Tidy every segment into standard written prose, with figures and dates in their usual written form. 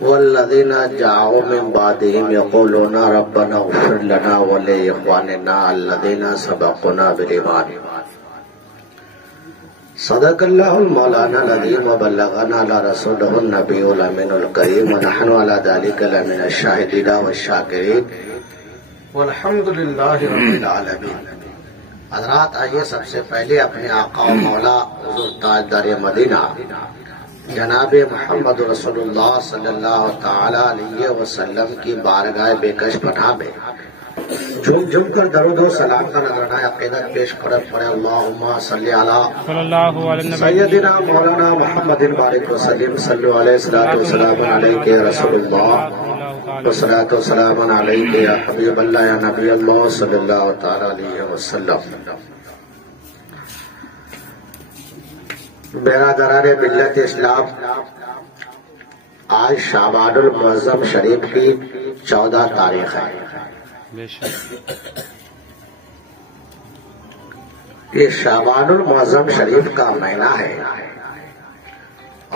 والذین جاءوا من بعدهم یقولون ربنا اغفر لنا ولإخواننا الذین سبقونا بالایمان صدق اللہ المولانا العظیم وبلغنا رسولہ النبی الامین الکریم ونحن علی ذلک لمن الشاہدین والشاکرین والحمد للہ رب العالمین۔ حضرات، آئیے سب سے پہلے اپنے آقا و مولا حضور تاجدار مدینہ جناب محمد رسول اللہ صلی اللہ تعالی علیہ وسلم کی بارگاہ بےکش پناہ میں جھوم جھوم کر درود و سلام کا نذرانہ عقیدت پیش کرت پڑے اللہم صلی علی سیدنا مولانا محمد بارک وسلم صلی علیہ السلام علیہ رسول اللہ والصلاة والسلام علیک یا حبیب اللہ یا نبی اللہ صلی اللہ تعالی علیہ وسلم۔ برادران ملت اسلام، آج شعبان المعظم شریف کی 14 تاریخ ہے۔ یہ شعبان المعظم شریف کا مہینہ ہے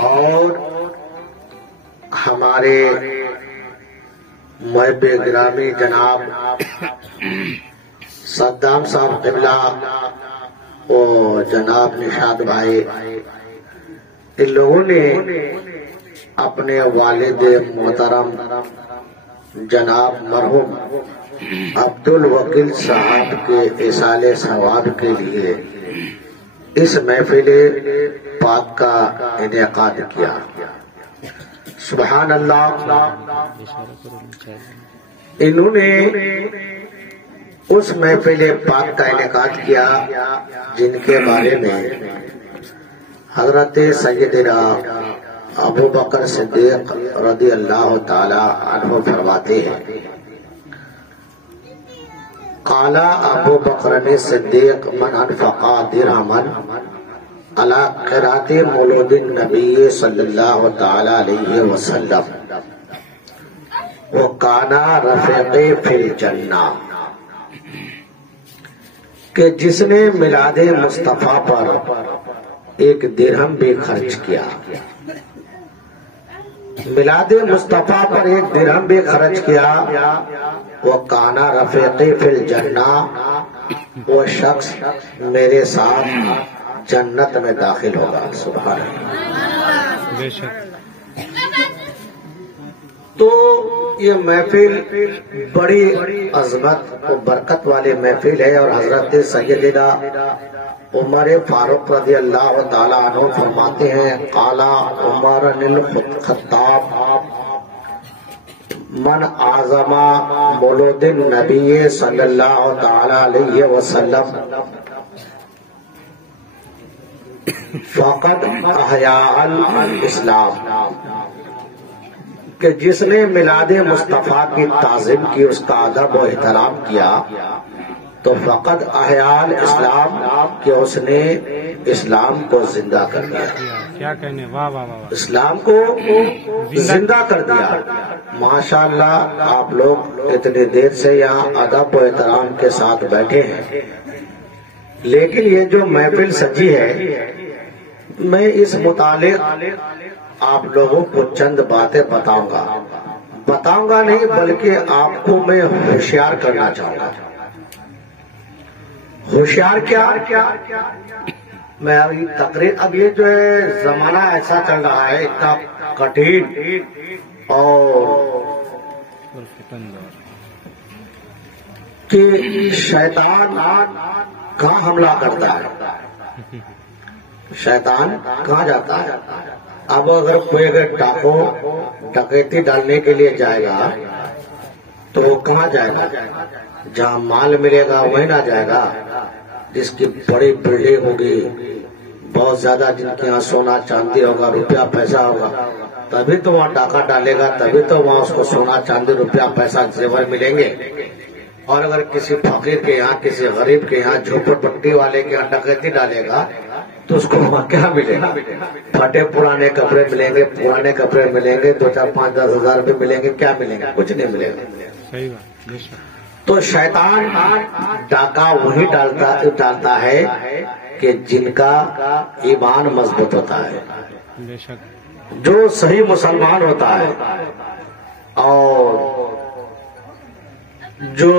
اور ہمارے محب گرامی جناب صدام صاحب قبلہ اور جناب نشاد بھائی، ان لوگوں نے اپنے والد محترم جناب مرحوم عبد الوکیل صاحب کے ایصال ثواب کے لیے اس محفل پاک کا انعقاد کیا۔ سبحان اللہ۔ انہوں نے اس محفل پاک کا انعقاد کیا جن کے بارے میں حضرت سیدنا ابو بکر صدیق رضی اللہ تعالی عنہ فرماتے ہیں، قال ابو بکر صدیق من انفق درہما علی قراءۃ مولود النبی صلی اللہ تعالی علیہ وسلم وکان رفیقی فی الجنہ، کہ جس نے میلاد مصطفیٰ پر ایک درہم بھی خرچ کیا، میلاد مصطفیٰ پر ایک درہم بھی خرچ کیا، وَكَانَ رَفِيقِي فِي الْجَنَّةِ، وہ شخص میرے ساتھ جنت میں داخل ہوگا۔ سبحان اللہ۔ تو یہ محفل بڑی عظمت و برکت والی محفل ہے اور حضرت سیدنا عمر فاروق رضی اللہ تعالی عنہ فرماتے ہیں، قال عمر الخطاب من اعظم مولود النبی صلی اللہ تعالی علیہ وسلم فقد احیا الاسلام، کہ جس نے میلاد مصطفیٰ کی تعظیم کی، اس کا ادب و احترام کیا، تو فقط احیا الاسلام، کہ اس نے اسلام کو زندہ کر دیا۔ کیا کہنے، واہ واہ واہ، اسلام کو زندہ کر دیا۔ ماشاءاللہ آپ لوگ اتنی دیر سے یہاں ادب و احترام کے ساتھ بیٹھے ہیں، لیکن یہ جو محفل سجی ہے، میں اس متعلق آپ لوگوں کو چند باتیں بتاؤں گا نہیں، بلکہ آپ کو میں ہوشیار کرنا چاہوں گا۔ ہوشیار کیا؟ میں اب یہ جو ہے زمانہ ایسا چل رہا ہے، اتنا کٹھن اور کہ شیطان کہاں حملہ کرتا ہے، شیطان کہاں جاتا ہے۔ اب اگر کوئی ڈکیتی ڈالنے کے لیے جائے گا تو وہ کہاں جائے گا؟ جہاں مال ملے گا وہیں نہ جائے گا، جس کی بڑی بلڈنگ ہوگی، بہت زیادہ جن کے یہاں سونا چاندی ہوگا، روپیہ پیسہ ہوگا، تبھی تو وہاں ڈاکہ ڈالے گا، تبھی تو وہاں اس کو سونا چاندی روپیہ پیسہ زیور ملیں گے۔ اور اگر کسی فقیر کے یہاں، کسی غریب کے یہاں، جھوپڑ پٹی والے کے یہاں ڈکیتی ڈالے گا تو اس کو وہاں کیا ملے گا؟ پھٹے پرانے کپڑے ملیں گے، پرانے کپڑے ملیں گے، 2-4 5-10 ہزار روپے ملیں گے، کیا ملیں گے؟ کچھ نہیں ملے گا۔ تو شیطان ڈاکہ وہی ڈالتا ہے کہ جن کا ایمان مضبوط ہوتا ہے۔ جو صحیح مسلمان ہوتا ہے اور جو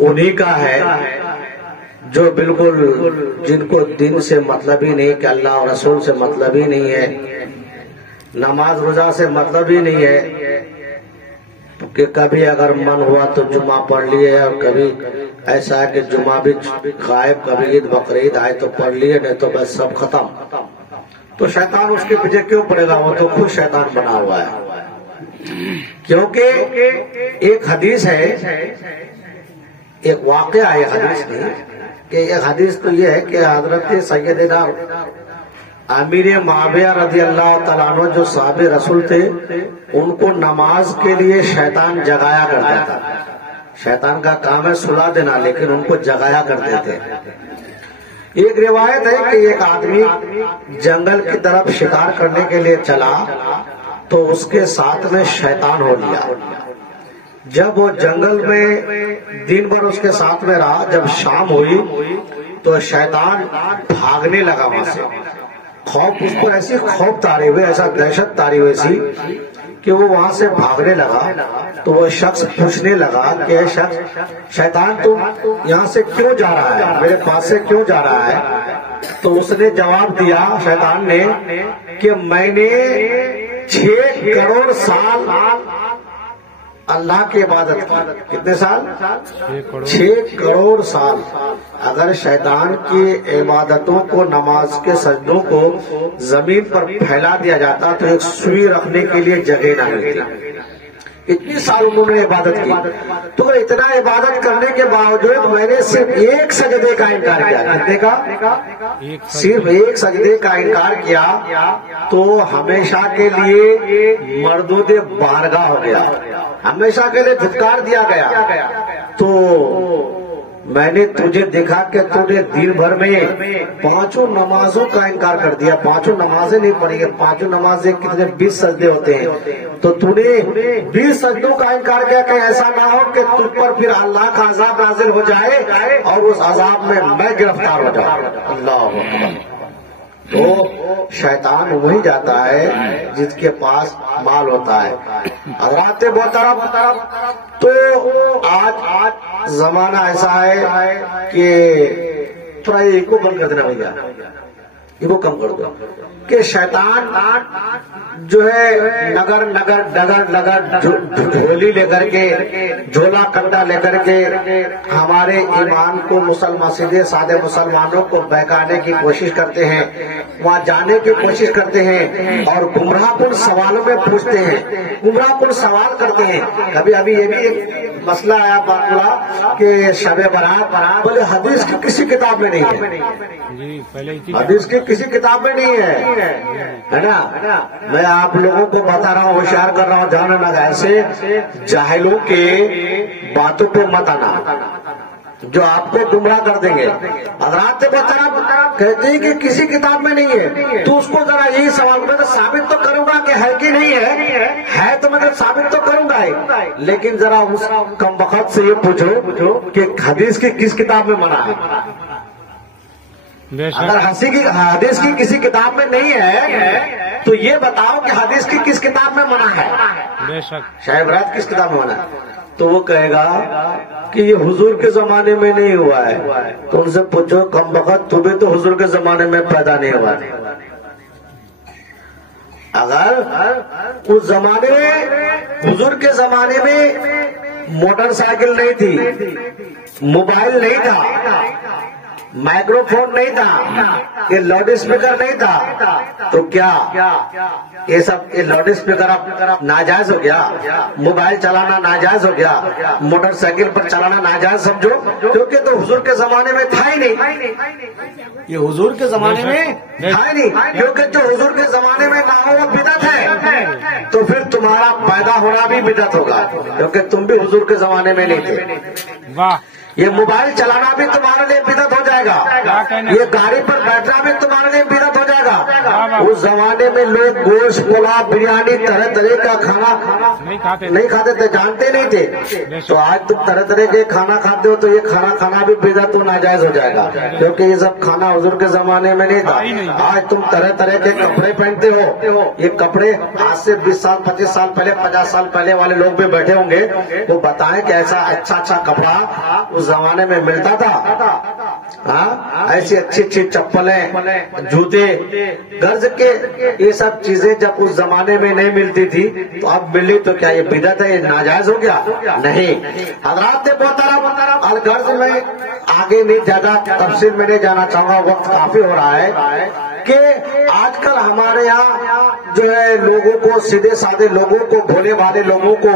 انہی کا ہے جو بالکل جن کو دین سے مطلب ہی نہیں، کہ اللہ اور رسول سے مطلب ہی نہیں ہے، نماز روزہ سے مطلب ہی نہیں ہے، کہ کبھی اگر من ہوا تو جمعہ پڑھ لیے، اور کبھی ایسا ہے کہ جمعہ بھی غائب، کبھی عید بقرعید آئے تو پڑھ لیے، نہیں تو بس سب ختم. تو شیطان اس کے پیچھے کیوں پڑے گا؟ وہ تو خود شیطان بنا ہوا ہے. کیونکہ ایک حدیث ہے، ایک واقعہ ہے حدیث میں، کہ ایک حدیث تو یہ ہے کہ حضرت سیدنا امیر معاویہ رضی اللہ تعالیٰ عنہ جو صحابی رسول تھے، ان کو نماز کے لیے شیطان جگایا کرتا تھا. شیطان کا کام ہے سلا دینا، لیکن ان کو جگایا کرتے تھے. ایک روایت ہے کہ ایک آدمی جنگل کی طرف شکار کرنے کے لیے چلا تو اس کے ساتھ میں شیطان ہو لیا. جب وہ جنگل میں دن بھر اس کے ساتھ میں رہا، جب شام ہوئی تو شیطان بھاگنے لگا وہاں سے. خوف اس کو ایسی خوف تاری ہوئی، ایسا دہشت تاری ہوئی سی کہ وہ وہاں سے بھاگنے لگا. تو وہ شخص پوچھنے لگا کہ اے شخص، شیطان تم یہاں سے کیوں جا رہا ہے، میرے پاس سے کیوں جا رہا ہے؟ تو اس نے جواب دیا شیطان نے کہ میں نے 6 کروڑ سال اللہ کی عبادت کی. کتنے سال؟ 6 کروڑ سال. اگر شیطان کی عبادتوں کو، نماز کے سجدوں کو زمین پر پھیلا دیا جاتا تو ایک سوئی رکھنے کے لیے جگہ نہ ملتی. اتنی سال انہوں نے عبادت کی. تو اتنا عبادت کرنے کے باوجود میں نے صرف ایک سجدے کا انکار کیا. کتنے کا؟ صرف ایک سجدے کا انکار کیا تو ہمیشہ کے لیے مردود بارگاہ ہو گیا، ہمیشہ کے لیے دھتکار دیا گیا. تو میں نے تجھے دیکھا کہ تو نے دن بھر میں 5 نمازوں کا انکار کر دیا. 5 نمازیں نہیں پڑھی ہے. 5 نمازیں کتنے؟ 20 سجدے ہوتے ہیں. تو تو نے 20 سجدوں کا انکار کیا کہ ایسا نہ ہو کہ تجھ پر پھر اللہ کا عذاب نازل ہو جائے اور اس عذاب میں گرفتار ہو جاؤں. اللہ اکبر. تو شیطان وہی جاتا ہے جس کے پاس مال ہوتا ہے. حضرات محترم، تو آج زمانہ ایسا ہے کہ تھوڑا یہ کو بند کر دینا بھیا، یہ کو کم کر دو، کہ شیطان جو ہے نگر نگر ڈگر ڈگر جھولی لے کر کے، جھولا کنڈا لے کر کے ہمارے ایمان کو، مسلمان سیدھے سادے مسلمانوں کو بہکانے کی کوشش کرتے ہیں، وہاں جانے کی کوشش کرتے ہیں اور گمراہ کن سوالوں میں پوچھتے ہیں، گمراہ کن سوال کرتے ہیں. کبھی ابھی یہ بھی ایک مسئلہ آیا باقلا کہ شب برات بولے حدیث کی کسی کتاب میں نہیں ہے. حدیث کی کسی کتاب میں نہیں ہے نا. میں آپ لوگوں کو بتا رہا ہوں، ہوشیار کر رہا ہوں، دھیان رکھنا. ایسے جاہلوں کے باتوں پہ مت آنا جو آپ کو گمراہ کر دیں گے. حضرات محترم کہتے ہیں کہ کسی کتاب میں نہیں ہے. تو اس کو ذرا یہی سوال میں تو ثابت تو کروں گا کہ ہے کہ نہیں ہے تو میں ثابت تو کروں گا ہی، لیکن ذرا اس کم وقت سے یہ پوچھو کہ حدیث کی کس کتاب میں منع ہے. اگر حدیث کی کسی کتاب میں نہیں ہے تو یہ بتاؤ کہ حدیث کی کس کتاب میں منع ہے. بے شک شب برات کس کتاب میں منع ہے؟ تو وہ کہے گا کہ یہ حضور کے زمانے میں نہیں ہوا ہے. تو ان سے پوچھو کم وقت تو بھی تو حضور کے زمانے میں پیدا نہیں ہوا. اگر اس زمانے میں، حضور کے زمانے میں موٹر سائیکل نہیں تھی، موبائل نہیں تھا، مائکرو فون نہیں تھا، یہ لاؤڈ اسپیکر نہیں تھا، تو کیا یہ سب لاؤڈ اسپیکر ناجائز ہو گیا؟ موبائل چلانا ناجائز ہو گیا؟ موٹر سائیکل پر چلانا ناجائز سمجھو؟ کیونکہ تو حضور کے زمانے میں تھا ہی نہیں. یہ حضور کے زمانے میں تھا ہی نہیں، کیونکہ جو حضور کے زمانے میں نہ ہو وہ بدعت ہے. تو پھر تمہارا پیدا ہونا بھی بدعت ہوگا، کیونکہ تم بھی حضور کے زمانے میں نہیں تھے. واہ. یہ موبائل چلانا بھی تمہارے لیے بدعت ہو جائے گا، یہ گاڑی پر بیٹھنا بھی تمہارے لیے بدعت ہو جائے گا. گا. اس زمانے میں لوگ گوشت پلاؤ بریانی طرح طرح کا کھانا نہیں کھاتے تھے, جانتے نہیں تھے. تو آج تم طرح طرح کے کھانا کھاتے ہو تو یہ کھانا کھانا بھی بدعت و ناجائز ہو جائے گا, کیونکہ یہ سب کھانا حضور کے زمانے میں نہیں تھا. آج تم طرح طرح کے کپڑے پہنتے ہو. یہ کپڑے آج سے 20 سال 25 سال پہلے 50 سال پہلے والے لوگ بھی بیٹھے ہوں گے, وہ بتائیں کہ ایسا اچھا کپڑا اس زمانے میں ملتا تھا. ایسی اچھی چپلیں جوتے غرض کے یہ سب چیزیں جب اس زمانے میں نہیں ملتی تھی تو اب ملی تو کیا یہ بدعت ہے, یہ ناجائز ہو گیا؟ نہیں. حضرات محترم الغرض میں آگے نہیں زیادہ تفصیل میں نہیں جانا چاہوں گا, وقت کافی ہو رہا ہے کہ آج کل ہمارے یہاں جو ہے لوگوں کو سیدھے سادے لوگوں کو بھولے والے لوگوں کو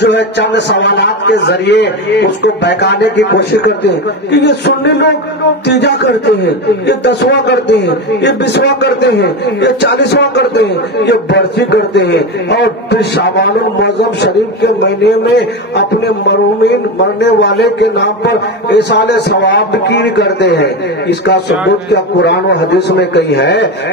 جو ہے چند سوالات کے ذریعے اس کو بہکانے کی کوشش کرتے ہیں کہ یہ سننے لوگ تیجا کرتے ہیں, یہ 10واں کرتے ہیں, یہ 20واں کرتے ہیں, یہ 40واں کرتے ہیں, یہ برسی کرتے ہیں, اور پھر شعبان المعظم شریف کے مہینے میں اپنے مرحومین مرنے والے کے نام پر ایصال ثواب کی کرتے ہیں. اس کا ثبوت کیا قرآن و حدیث میں کہیں ہے؟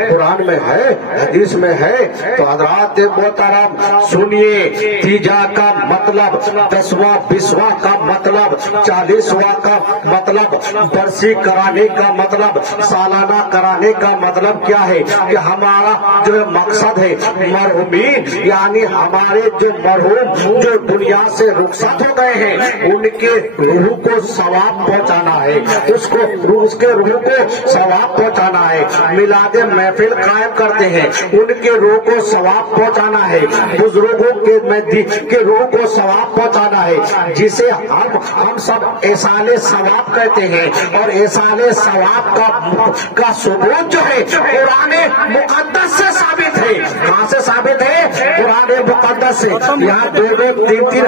قرآن میں ہے, حدیث میں ہے. تو حضرات محترم سنیے, تیجا کا مطلب 10واں 20واں کا مطلب 40واں کا مطلب برسی کرانے کا مطلب سالانہ کرانے کا مطلب کیا ہے کہ ہمارا جو مقصد ہے مرحومین یعنی ہمارے جو مرحوم جو دنیا سے رخصت ہو گئے ہیں ان کے روح کو ثواب پہنچانا ہے, اس کے روح کو ثواب پہنچانا ہے. میلاد محفل قائم کرتے ہیں, ان کے روح کو ثواب پہنچانا ہے. بزرگوں کے روح کو ثواب پہنچانا ہے, جسے ہم سب ایصال ثواب کہتے ہیں. اور ایصال ثواب کا ثبوت جو ہے قرآن مقدس سے ثابت ہے. کہاں سے ثابت ہے؟ قرآن مقدس سے. یہاں 2-3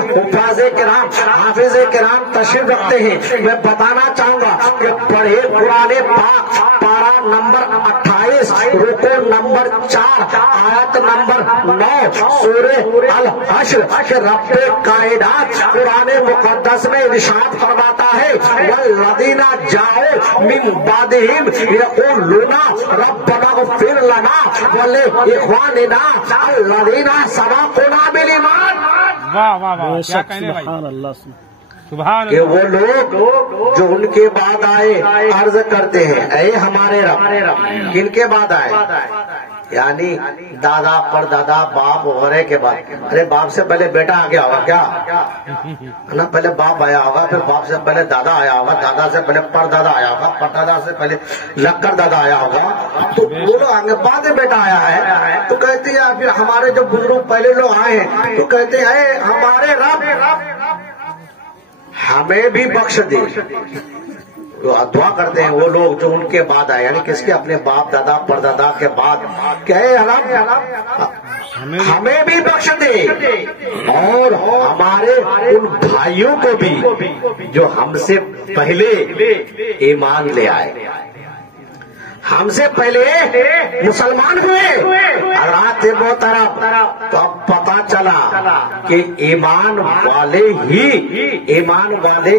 حافظ کرام تشریف رکھتے ہیں. میں بتانا چاہوں گا کہ پڑھے قرآن پاک پارہ نمبر 28 رکوع نمبر 4 آیت نمبر 9 سورہ الحشر کہ رب کائنات قرآن مقدس میں ارشاد فرماتا ہے والذین جاؤ من بعدہم یقولون ربنا اغفر لنا ولاخواننا الذین سبقونا بالایمان. واہ واہ واہ, کیا کہنے بھائی, سبحان اللہ. کہ وہ لوگ جو ان کے بعد آئے عرض کرتے ہیں اے ہمارے رب. کن کے بعد آئے؟ یعنی دادا پر دادا باپ وغیرہ کے بعد. ارے باپ سے پہلے بیٹا آ گیا ہوگا کیا نا, پہلے باپ آیا ہوگا, پھر باپ سے پہلے دادا آیا ہوگا, دادا سے پہلے پر دادا آیا ہوگا, پر دادا سے پہلے لگ کر دادا آیا ہوگا, تو وہ لوگ آگے بعد میں بیٹا آیا ہے. تو کہتے ہیں پھر ہمارے جو بزرگ پہلے لوگ آئے ہیں تو کہتے ہیں اے ہمارے رب ہمیں بھی بخش دے. دعا کرتے ہیں وہ لوگ جو ان کے بعد آئے, یعنی کس کے, اپنے باپ دادا پر دادا کے بعد, کہ اے رب ہمیں بھی بخش دے اور ہمارے ان بھائیوں کو بھی جو ہم سے پہلے ایمان لے آئے, ہم سے پہلے مسلمان ہوئے. رات محترم تو اب پتا چلا کہ ایمان والے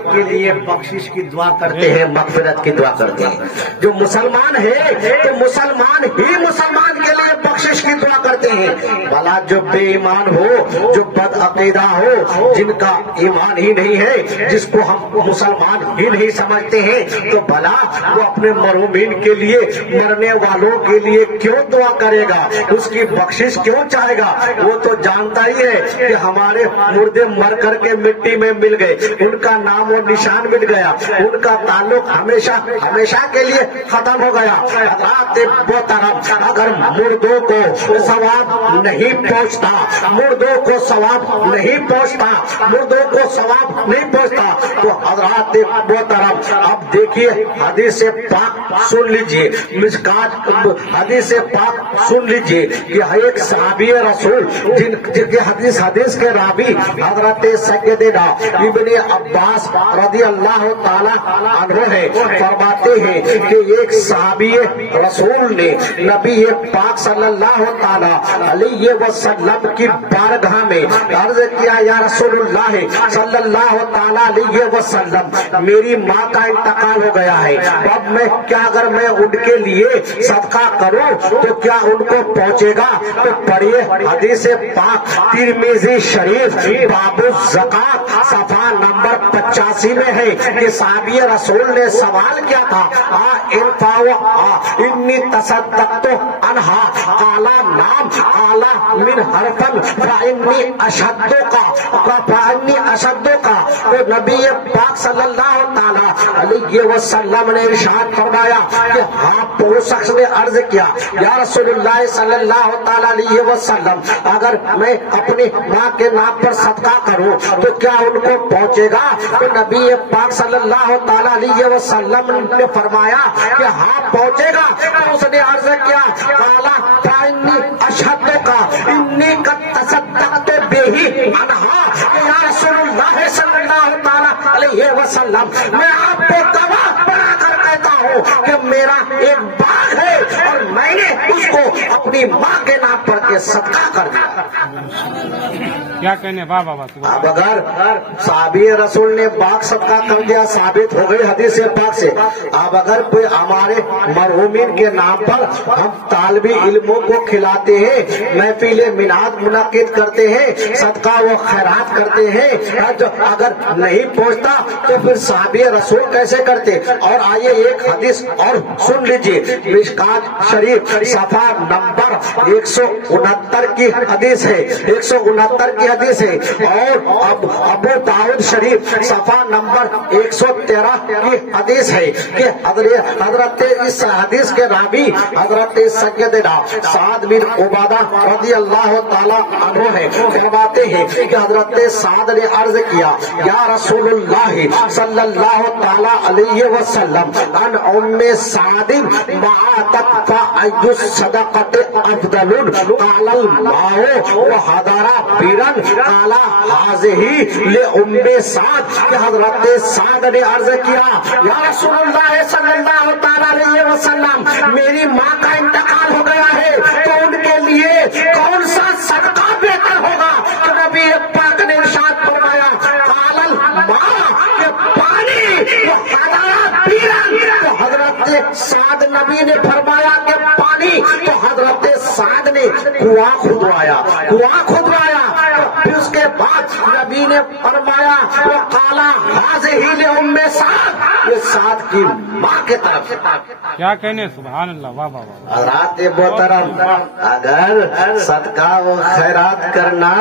کے لیے بخشش کی دعا کرتے ہیں, مغفرت کی دعا کرتے ہیں. جو مسلمان ہے تو مسلمان کے لیے بخشش کی دعا کرتے ہیں. بھلا جو بے ایمان ہو, جو بد عقیدہ ہو, جن کا ایمان ہی نہیں ہے, جس کو ہم مسلمان ہی نہیں سمجھتے ہیں, تو بھلا وہ اپنے مرحومین کے لیے مرنے والوں کے لیے کیوں دعا کرے گا, اس کی بخشش کیوں چاہے گا؟ وہ تو جانتا ہی ہے کہ ہمارے مردے مر کر کے مٹی میں مل گئے, ان کا نام و نشان مٹ گیا, ان کا تعلق ہمیشہ کے لیے ختم ہو گیا. اگر مردوں کو ثواب نہیں پہنچتا, مردوں کو ثواب نہیں پہنچتا, تو حضرات محترم اب دیکھیے حدیث پاک سن لیجئے, حدیث پاک سن لیجئے کہ ایک صحابی رسول جن کے حدیث کے راوی حضرت سیدنا ابن عباس رضی اللہ تعالی عنہ ہے, فرماتے ہیں کہ ایک صحابی رسول نے نبی پاک صلی اللہ تعالی علیہ وسلم کی بارگاہ میں عرض کیا یا رسول اللہ صلی اللہ تعالیٰ علیہ وسلم میری ماں کا انتقال ہو گیا ہے، اب میں کیا اگر میں ان کے لیے صدقہ کروں تو کیا ان کو پہنچے گا؟ تو پڑھیے حدیث پاک ترمذی شریف باب الزکات صفحہ نمبر 85 میں ہے کہ صحابی رسول نے سوال کیا تھا انی تصدقت عنہا قال نعم قال من حرفن فانی اشدقا تو نبی پاک صلی اللہ تعالی علیہ وسلم نے ارشاد فرمایا کہ ہاں وہ شخص نے عرض کیا یا رسول اللہ صلی اللہ تعالی علیہ وسلم اگر میں اپنی ماں کے نام پر صدقہ کروں تو کیا ان کو پہنچے گا؟ تو نبی پاک صلی اللہ تعالی علیہ وسلم نے فرمایا کہ ہاں پہنچے گا۔ تو اس نے عرض کیا قالا فانی اشہدک انی قد تصدقت بہ عنہا یا رسول اللہ صلی اللہ تعالی علیہ وسلم میں آپ کو گواہ بنا کر کہتا ہوں کہ میرا ایک باغ ہے اور میں نے اس کو اپنی ماں کے نام پر کے صدقہ کر دیا۔ کیا کہنے بابا اب اگر صحابی رسول نے باغ صدقہ کر دیا ثابت ہو گئی حدیث پاک سے، اب اگر کوئی ہمارے مرحومین کے نام پر ہم طالبی علموں کو کھلاتے ہیں، محفل میلاد منعقد کرتے ہیں، صدقہ و خیرات کرتے ہیں، اگر نہیں پہنچتا تو پھر صحابی رسول کیسے کرتے؟ اور آئیے ایک حدیث اور سن لیجیے، مشکات شریف صفحہ نمبر 169 کی حدیث ہے، 169 کی حدیث ہے، اور ابو داؤد شریف صفحہ نمبر 113 کی حدیث ہے کہ حضرت اس حدیث کے راوی حضرت سیدنا سعد بن عبادہ رضی اللہ تعالی عنہ ہے، فرماتے ہیں کہ حضرت سعد نے عرض کیا یا رسول اللہ صلی اللہ تعالی علیہ وسلم ان ام سعد معاتت فأی الصدقۃ افضل قال الماء وحضر بیرن قال هذه لام سعد کہ حضرت سعد نے عرض کیا یا رسول اللہ صلی اللہ تعالی علیہ وسلم میری ماں کا انتقال ہو گیا ہے تو ان کے لیے کون سا صدقہ بہتر ہوگا؟ تو نبی پاک نے ارشاد فرمایا قال الماء کہ پانی وحضر بیرن، تو حضرت سعد نبی نے فرمایا کہ پانی، تو حضرت سعد نے کنواں کھدوایا، پھر اس کے بعد نبی نے فرمایا وہ کالا هذه لام سعد، یہ سعد کی ماں کے طرف سے۔ کیا کہنے سبحان اللہ واہ واہ واہ۔ حضرات محترم اگر صدقہ و خیرات کرنا،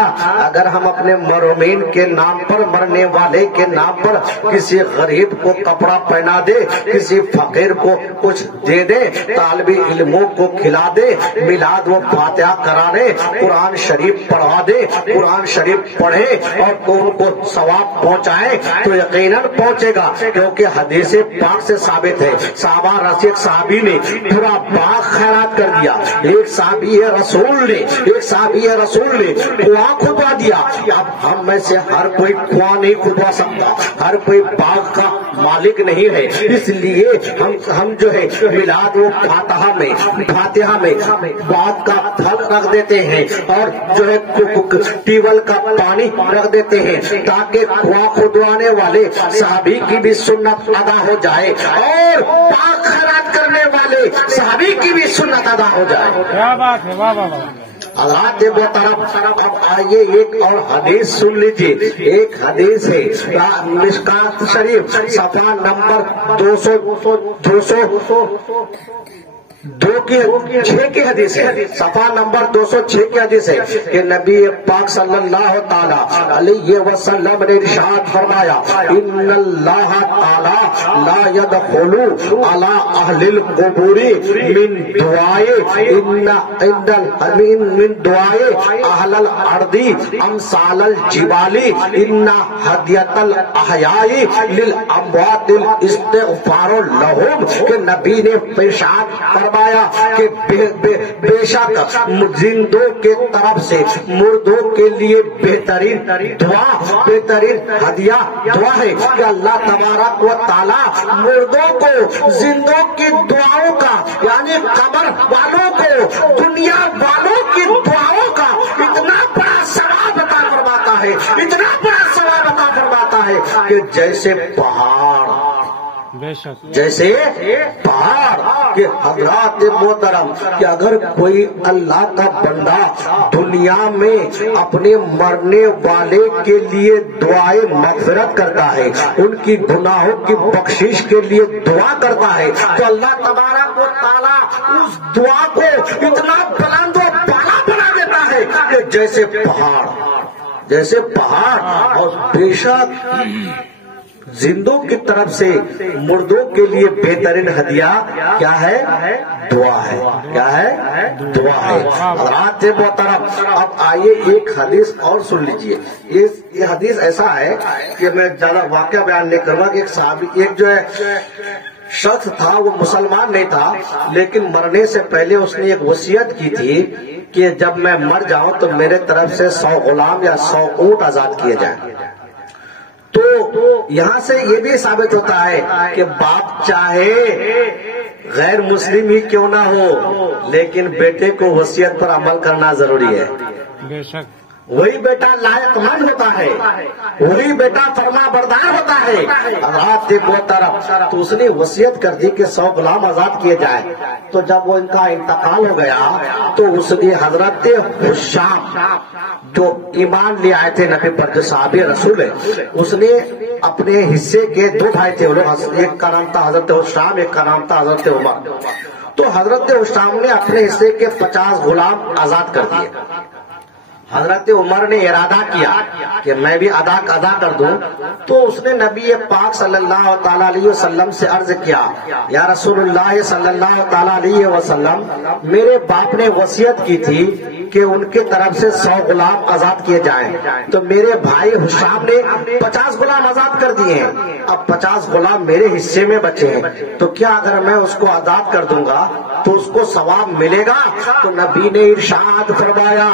اگر ہم اپنے مرحومین کے نام پر، مرنے والے کے نام پر کسی غریب کو کپڑا پہنا دے، کسی فقیر کو کچھ دے دے، طالبی علموں کو کھلا دے، میلاد و فاتحہ کرا دے، قرآن شریف پڑھا دے، قرآن شریف پڑھے اور ان کو ثواب پہنچائے تو یقیناً پہنچے گا، کیونکہ حدیث پاک سے ثابت ہے۔ صحابہ رسول صحابی نے پورا باغ خیرات کر دیا، ایک صحابی رسول نے کنواں کھدوا دیا۔ اب ہم میں سے ہر کوئی کنواں نہیں کھدوا سکتا، ہر کوئی باغ کا مالک نہیں ہے، اس لیے ہم جو ہے میلاد و فاتحہ میں باغ کا پھل رکھ دیتے ہیں اور جو ہے ٹیول کا پانی رکھ دیتے ہیں تاکہ کنواں کھدوانے والے صحابی کی بھی سنت ادا ہو جائے اور باغ خیرات کرنے والے صحابی کی بھی سنت ادا ہو جائے۔ کیا بات ہے واہ واہ واہ۔ حضرات محترم اب آئیے ایک اور حدیث سن لیجیے، ایک حدیث ہے مشکات شریف صفحہ نمبر 206 کی حدیث ہے، صفحہ نمبر 206 کی حدیث ہے کہ نبی پاک صلی اللہ تعالی علیہ وسلم نے ارشاد فرمایا ان اللہ تعالی لا يدخل على اہل القبور من دعائے اہل الارض امثال الجبال ان ہدیۃ الاحیاء للاموات الاستغفار لهم کہ نبی نے ارشاد فرمایا کہ بے شک زندوں کے طرف سے مردوں کے لیے بہترین دعا، بہترین ہدیہ دعا ہے کہ اللہ تبارک و تعالی مردوں کو زندوں کی دعاؤں کا، یعنی قبر والوں کو دنیا والوں کی دعا کہ جیسے پہاڑ، بے شک جیسے پہاڑ کہ حضرات محترم کہ اگر کوئی اللہ کا بندہ دنیا میں اپنے مرنے والے کے لیے دعائیں مغفرت کرتا ہے، ان کی گناہوں کی بخشش کے لیے دعا کرتا ہے، تو اللہ تبارک و تعالیٰ اس دعا کو اتنا بلند و بالا بنا دیتا ہے کہ جیسے پہاڑ، جیسے پہاڑ۔ اور بے شک زندوں کی طرف سے مردوں کے لیے بہترین ہدیہ کیا ہے؟ دعا ہے۔ کیا ہے؟ دعا ہے۔ حضرات محترم اب آئیے ایک حدیث اور سن لیجئے۔ یہ حدیث ایسا ہے کہ میں زیادہ واقعہ بیان نہیں کروں گا کہ ایک صحابی، ایک جو ہے شخص تھا، وہ مسلمان نہیں تھا، لیکن مرنے سے پہلے اس نے ایک وصیت کی تھی کہ جب میں مر جاؤں تو میرے طرف سے 100 غلام یا 100 اونٹ آزاد کیے جائیں۔ تو یہاں سے یہ بھی ثابت ہوتا ہے کہ باپ چاہے غیر مسلم ہی کیوں نہ ہو، لیکن بیٹے کو وصیت پر عمل کرنا ضروری ہے۔ بے شک وہی بیٹا لائق مند ہوتا ہے، وہی بیٹا فرما بردار ہوتا ہے۔ حضرات محترم تو اس نے وصیت کر دی کہ 100 غلام آزاد کیے جائیں۔ تو جب وہ ان کا انتقال ہو گیا تو اس نے حضرت حشام جو ایمان لے آئے تھے نبی پر، جو صحابی رسول ہے، اس نے اپنے حصے کے 2 بھائی تھے، ایک کا نام تھا حضرت حشام، ایک کا نام تھا حضرت عمر۔ تو حضرت حشام نے اپنے حصے کے 50 غلام آزاد کر دیے۔ حضرت عمر نے ارادہ کیا کہ میں بھی ادا کر دوں، تو اس نے نبی پاک صلی اللہ تعالی علیہ وسلم سے عرض کیا، یا رسول اللہ صلی اللہ تعالی علیہ وسلم، میرے باپ نے وصیت کی تھی کہ ان کے طرف سے 100 غلام آزاد کیے جائیں، تو میرے بھائی حشام نے 50 غلام آزاد کر دیے ہیں، اب 50 غلام میرے حصے میں بچے ہیں، تو کیا اگر میں اس کو آزاد کر دوں گا تو اس کو ثواب ملے گا؟ تو نبی نے ارشاد فرمایا،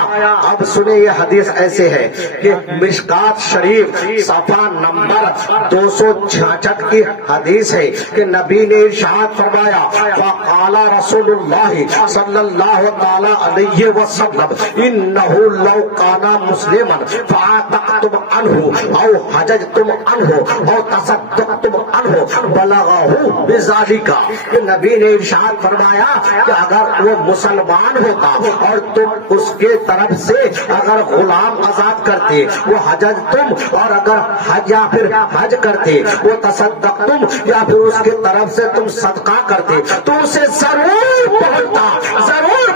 اب یہ حدیث ایسے ہے کہ مشکات شریف صفحہ نمبر 266 کی حدیث ہے کہ نبی نے ارشاد فرمایا، وقال رسول اللہ صلی اللہ تعالی علیہ وسلم، انہ لو کان مسلما فاعتقتم عنہ او حججتم عنہ او تصدقتم عنہ بلغہ بذالک، کہ نبی نے ارشاد فرمایا کہ اگر وہ مسلمان ہوتا اور تم اس کے طرف سے اگر غلام آزاد کرتے، وہ حجج تم، اور اگر حج یا پھر حج کرتے، وہ تصدق تم، یا پھر اس کے طرف سے تم صدقہ کرتے، تو اسے ضرور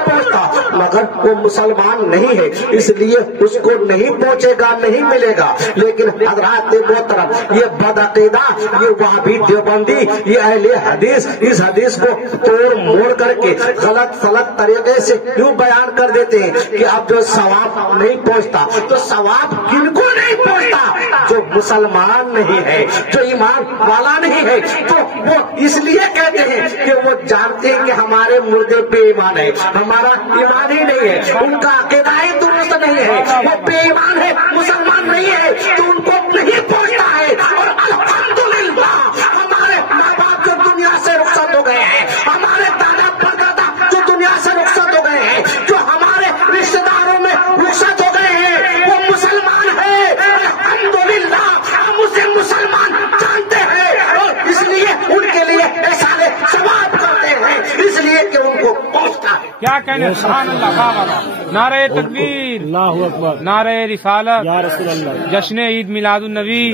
پہنچتا، مگر وہ مسلمان نہیں ہے، اس لیے اس کو نہیں پہنچے گا، نہیں ملے گا۔ لیکن حضرات محترم یہ بدعقیدہ، یہ وہابی دیوبندی، یہ اہل حدیث اس حدیث کو توڑ موڑ کر کے غلط طریقے سے یوں بیان کر دیتے ہیں کہ اب جو ثواب نہیں پہنچتا، تو ثواب کن کو نہیں پہنچتا؟ جو مسلمان نہیں ہے، جو ایمان والا نہیں ہے، تو وہ اس لیے کہتے ہیں کہ وہ جانتے ہیں کہ ہمارے مردے پہ ایمان ہے، ہمارا ایمان ہی نہیں ہے، ان کا عقیدہ ہی درست نہیں ہے، وہ بے ایمان ہے، مسلمان نہیں ہے، تو ان کو نہیں پہنچتا ہے۔ اور الحمدللہ ہمارے ماں باپ جو دنیا سے رخصت ہو گئے ہیں، ہمارے دادا پردادا جو دنیا سے رخصت ہو گئے ہیں، جو ہمارے رشتے داروں میں رخصت ہو گئے ہیں، وہ مسلمان ہیں۔ الحمدللہ ہم اسے مسلمان جانتے ہیں، اور اس لیے ان کے لیے احسان ثواب کرتے ہیں، اس لیے کہ ان کو پہنچتا ہے۔ کیا کہنے، سبحان اللہ، واہ واہ واہ، نعرہ تکبیر، اللہ اکبر، نعرہ رسالت، یا رسول اللہ، جشن عید میلاد النبی،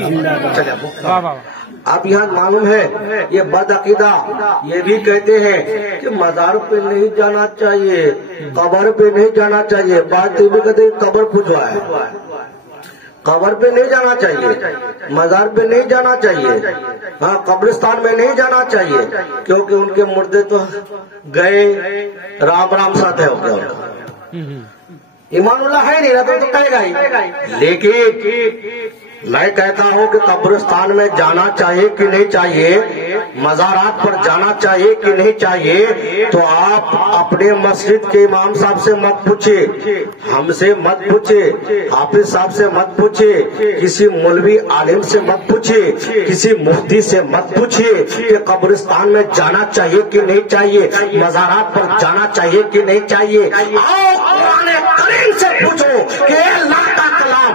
واہ واہ۔ آپ یہاں معلوم ہے یہ بدعقیدہ یہ بھی کہتے ہیں کہ مزار پہ نہیں جانا چاہیے، قبر پہ نہیں جانا چاہیے، بات یہ بھی کہتے ہیں قبر پوجا ہے، قبر پہ نہیں جانا چاہیے، مزار پہ نہیں جانا چاہیے، ہاں قبرستان میں نہیں جانا چاہیے، کیونکہ ان کے مردے تو گئے، رام رام ساتھ ہے ہو گیا، ایمان اللہ ہے نہیں تو کہے گا ہی۔ لیکن میں کہتا ہوں کہ قبرستان میں جانا چاہیے کہ نہیں چاہیے، مزارات پر جانا چاہیے کہ نہیں چاہیے، تو آپ اپنے مسجد کے امام صاحب سے مت پوچھے، ہم سے مت پوچھے، حافظ صاحب سے مت پوچھے، کسی مولوی عالم سے مت پوچھے، کسی مفتی سے مت پوچھے کہ قبرستان میں جانا چاہیے کہ نہیں چاہیے، مزارات پر جانا چاہیے کہ نہیں چاہیے۔ آؤ قرآن کریم سے پوچھو کہ اللہ کا کلام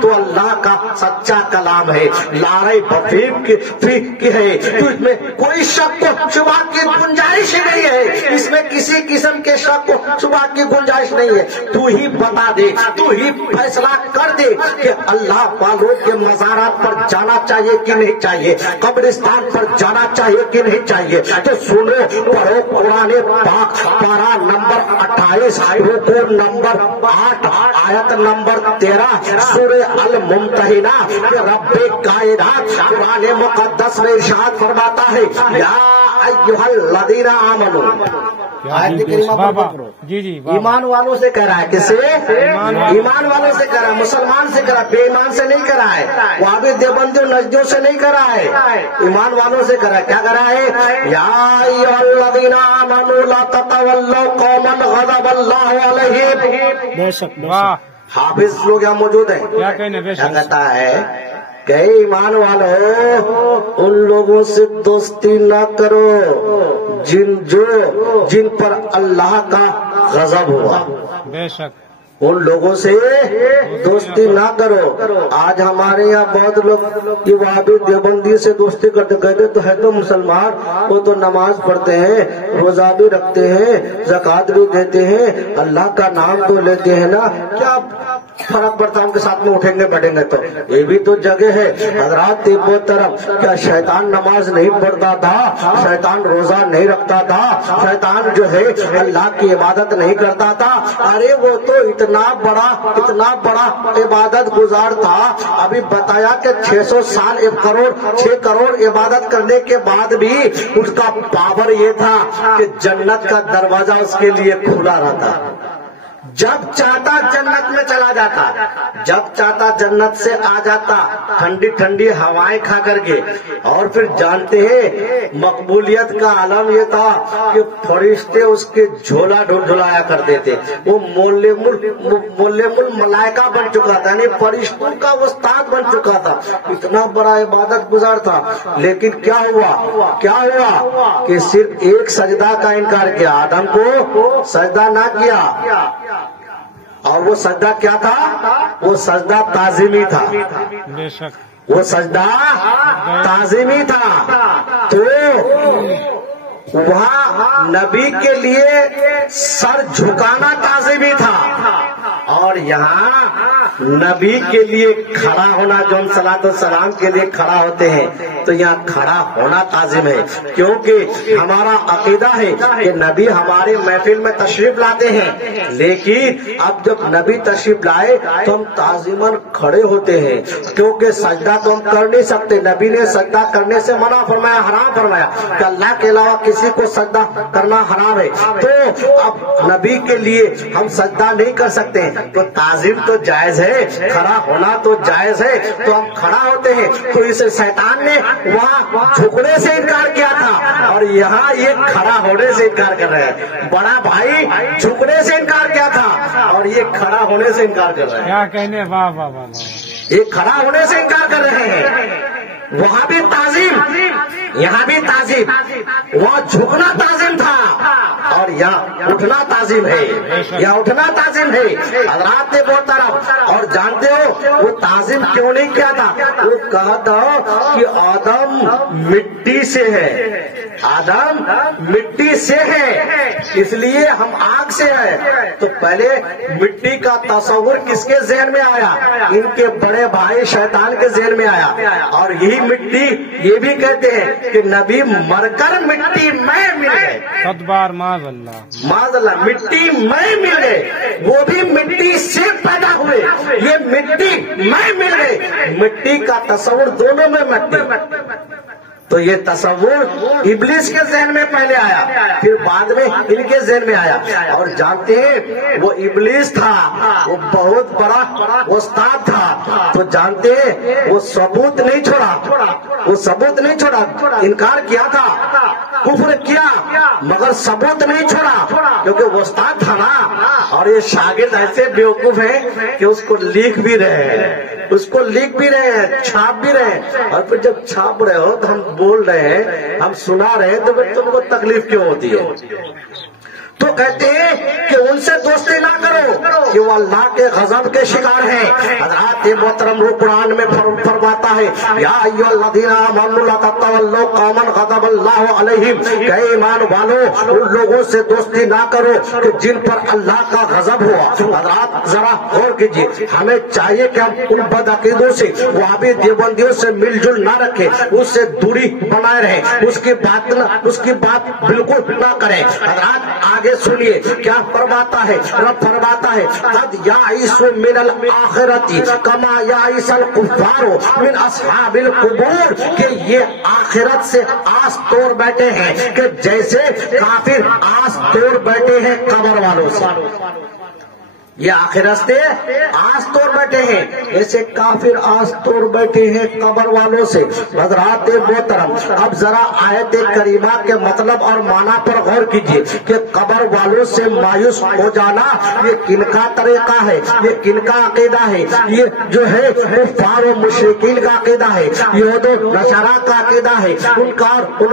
تو اللہ کا سچا کلام ہے، لا ریب فیہ ہے، تو اس میں کوئی شک و شبہ کی گنجائش ہی نہیں ہے، اس میں کسی قسم کے شک و شبہ کی گنجائش نہیں ہے۔ تو ہی بتا دے، تو ہی فیصلہ کر دے کہ اللہ والوں کے مزارات پر جانا چاہیے کہ نہیں چاہیے، قبرستان پر جانا چاہیے کہ نہیں چاہیے۔ تو سنو، پڑھو قرآن پاک پارہ نمبر 28 رکوع نمبر 8 آیت نمبر 13 سورہ الممتحنہ کہ رب کائنات قرآن مقدس میں ارشاد فرماتا ہے یا ایھا الذین آمنوا، آیت کریمہ پڑھو۔ جی جی ایمان والوں سے کہہ رہا ہے، کس سے؟ ایمان والوں سے کہہ رہا ہے، مسلمان سے کہہ رہا ہے، بے ایمان سے نہیں کہہ رہا ہے، وہابی دیوبندی نجدیوں سے نہیں کہہ رہا ہے، ایمان والوں سے کہہ رہا ہے۔ کیا کہہ رہا ہے؟ یا ایھا الذین آمنوا لا تتولوا قوما غضب اللہ علیہم۔ بے شک واہ، حافظ لوگ یہاں موجود ہیں، کیا کہنے بے کیا شک، کہتا ہے کہ ایمان والوں ان لوگوں سے دوستی نہ کرو جن پر اللہ کا غضب ہوا، بے شک، ان لوگوں سے دوستی نہ کرو۔ آج ہمارے یہاں بہت لوگ یہ وہابی دیوبندی سے دوستی کرتے، کہتے تو ہے تو مسلمان، وہ تو نماز پڑھتے ہیں، روزہ بھی رکھتے ہیں، زکوٰۃ بھی دیتے ہیں، اللہ کا نام تو لیتے ہیں نا، کیا فرق پڑتا ہے ان کے ساتھ میں اٹھیں گے بیٹھیں گے تو؟ یہ بھی تو جگہ ہے حضرات محترم، کیا شیطان نماز نہیں پڑھتا تھا؟ شیطان روزہ نہیں رکھتا تھا؟ شیطان جو ہے اللہ کی عبادت نہیں کرتا تھا؟ ارے وہ تو اتنا بڑا عبادت گزار تھا، ابھی بتایا کہ 600 سال 6 کروڑ عبادت کرنے کے بعد بھی اس کا پاور یہ تھا کہ جنت کا دروازہ اس کے لیے کھلا رہتا، جب چاہتا جنت میں چلا جاتا، جب چاہتا جنت سے آ جاتا، ٹھنڈی ٹھنڈی ہوائیں کھا کر کے۔ اور پھر جانتے ہیں مقبولیت کا عالم یہ تھا کہ فرشتے اس کے جھولا جھلایا کرتے تھے، وہ مول ملائکہ بن چکا تھا، یعنی فرشتوں کا استاد بن چکا تھا، اتنا بڑا عبادت گزار تھا۔ لیکن کیا ہوا کہ صرف ایک سجدہ کا انکار کیا، آدم کو سجدہ نہ کیا، اور وہ سجدہ کیا تھا؟ وہ سجدہ تعظیمی تھا، بے شک، وہ سجدہ تعظیمی تھا۔ تو وہاں نبی کے لیے سر جھکانا تعظیمی تھا، اور یہاں نبی کے لیے کھڑا ہونا، جو ہم صلاۃ والسلام کے لیے کھڑا ہوتے ہیں، تو یہاں کھڑا ہونا تعظیم ہے، کیونکہ ہمارا عقیدہ ہے کہ نبی ہمارے محفل میں تشریف لاتے ہیں، لیکن اب جب نبی تشریف لائے تو ہم تعظیماً کھڑے ہوتے ہیں، کیونکہ سجدہ تو ہم کر نہیں سکتے، نبی نے سجدہ کرنے سے منع فرمایا، حرام فرمایا کہ اللہ کے علاوہ کسی کو سجدہ کرنا حرام ہے، تو اب نبی کے لیے ہم سجدہ نہیں کر سکتے، تو تعظیم تو جائز ہے، کھڑا ہونا تو جائز ہے، تو ہم کھڑا ہوتے ہیں۔ تو اس شیطان نے وہاں جھکنے سے انکار کیا تھا، اور یہاں یہ کھڑا ہونے سے انکار کر رہے ہیں۔ بڑا بھائی جھکنے سے انکار کیا تھا، اور یہ کھڑا ہونے سے انکار کر رہے ہیں، کیا کہنے، واہ واہ واہ، یہ کھڑا ہونے سے انکار کر رہے ہیں۔ وہاں بھی تعظیم، یہاں بھی تعظیم، وہاں جھکنا تعظیم تھا اور یہاں اٹھنا تعظیم ہے، یہاں اٹھنا تعظیم ہے حضرات نے بہت طرف۔ اور جانتے ہو وہ تعظیم کیوں نہیں کیا تھا؟ وہ کہا تھا کہ آدم مٹی سے ہے، آدم مٹی سے ہے، اس لیے ہم آگ سے ہیں۔ تو پہلے مٹی کا تصور کس کے ذہن میں آیا؟ ان کے بڑے بھائی شیطان کے ذہن میں آیا، اور یہی مٹی یہ بھی کہتے ہیں کہ نبی مر کر مٹی میں مل گئے، صد بار معاذ اللہ، معاذ اللہ، مٹی میں مل گئے، وہ بھی مٹی سے پیدا ہوئے، یہ مٹی میں مل گئے، مٹی کا تصور دونوں میں مٹی۔ تو یہ تصور ابلیس کے ذہن میں پہلے آیا، پھر بعد میں ان کے ذہن میں آیا۔ اور جانتے ہیں وہ ابلیس تھا، وہ بہت بڑا استاد تھا، تو جانتے ہیں وہ ثبوت نہیں چھوڑا، وہ ثبوت نہیں چھوڑا، انکار کیا تھا، کفر کیا، مگر ثبوت نہیں چھوڑا، کیونکہ وہ استاد تھا نا۔ اور یہ شاگرد ایسے بیوقوف ہیں کہ اس کو لکھ بھی رہے ہیں، اس کو لکھ بھی رہے ہیں، چھاپ بھی رہے ہیں، اور پھر جب چھاپ رہے ہو تو ہم بول رہے ہیں، ہم سنا رہے ہیں، تو پھر تم کو تکلیف کیوں ہوتی ہے؟ تو کہتے ہیں کہ ان سے دوستی نہ کرو کہ وہ اللہ کے غضب کے شکار ہیں۔ حضرات محترم روح قرآن میں فرماتا ہے یا ایھا الذین آمنوا لا تتولوا قوما غضب اللہ علیہم، کہ ایمان والو ان لوگوں سے دوستی نہ کرو کہ جن پر اللہ کا غضب ہوا۔ حضرات ذرا غور کیجیے، ہمیں چاہیے کہ ہم ان بد عقیدوں سے، وہابی دیوبندیوں سے مل جل نہ رکھیں، اس سے دوری بنائے رہیں، اس کی بات بالکل نہ کریں۔ حضرات آگے سنیے کیا فرماتا ہے، رب فرماتا ہے قد یائس من الآخرۃ کما یائس الکفار من اصحاب القبور، کہ یہ آخرت سے آس توڑ بیٹھے ہیں کہ جیسے کافر آس توڑ بیٹھے ہیں قبر والوں سے۔ یہ آخرت سے آس توڑ بیٹھے ہیں جیسے کافر آس توڑ بیٹھے ہیں قبر والوں سے۔ حضرات محترم اب ذرا آیت کریمہ کے مطلب اور معنی پر غور کیجیے کہ قبر والوں سے مایوس ہو جانا یہ کن کا طریقہ ہے، یہ کن کا عقیدہ ہے؟ یہ جو ہے کفار و مشرکین کا عقیدہ ہے، یہود و نصارہ کا عقیدہ ہے۔ ان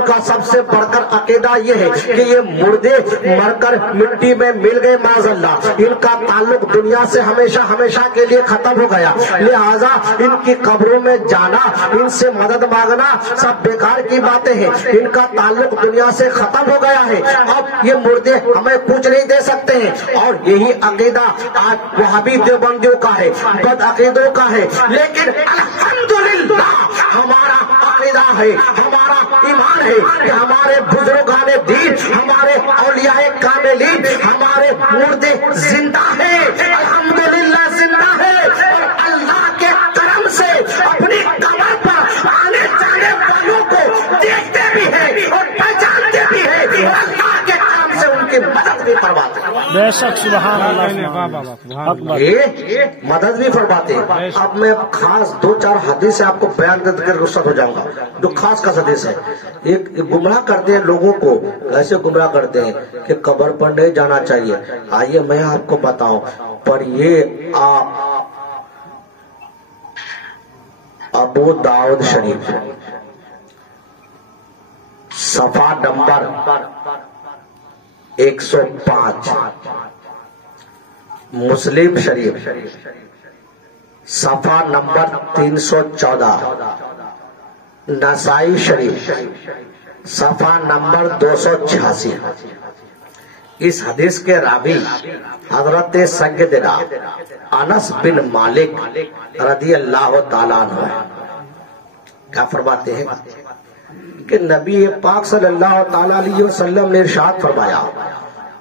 کا سب سے بڑھ کر عقیدہ یہ ہے کہ یہ مردے مر کر مٹی میں مل گئے معاذ اللہ، ان کا تعلق دنیا سے ہمیشہ کے لیے ختم ہو گیا، لہذا ان کی قبروں میں جانا، ان سے مدد مانگنا سب بیکار کی باتیں ہیں، ان کا تعلق دنیا سے ختم ہو گیا ہے، اب یہ مردے ہمیں کچھ نہیں دے سکتے ہیں۔ اور یہی عقیدہ آج وہابی دیوبندیوں کا ہے، بد عقیدوں کا ہے، لیکن الحمدللہ ہمارا عقیدہ ہے، ہمارا ایمان ہے کہ ہمارے بزرگان دین، ہمارے اولیاء کاملین، ہمارے مردے زندہ ہیں، الحمدللہ زندہ ہے، اور اللہ کے کرم سے اپنی قبر پر آنے جانے والوں کو دیکھتے بھی ہیں اور پہچانتے بھی ہیں، اور اللہ کے کرم سے ان کی مدد بھی فرماتے ہیں۔ بے شک سبحان اللہ، یہ مدد بھی فرماتے ہیں۔ اب میں خاص دو چار حدیث آپ کو بیان کر رخصت ہو جاؤں گا جو خاص حدیث ہے۔ ایک گمراہ کرتے ہیں لوگوں کو، ایسے گمراہ کرتے ہیں کہ قبر پر نہیں جانا چاہیے۔ آئیے میں آپ کو بتاؤں، پر یہ ابو داؤد شریف صفحہ نمبر 105، مسلم شریف صفحہ نمبر 314، نسائی شریف صفحہ نمبر 286۔ اس حدیث کے راوی حضرت سیدنا انس بن مالک رضی اللہ تعالیٰ عنہ کیا فرماتے ہیں کہ نبی پاک صلی اللہ تعالیٰ علیہ وسلم نے ارشاد فرمایا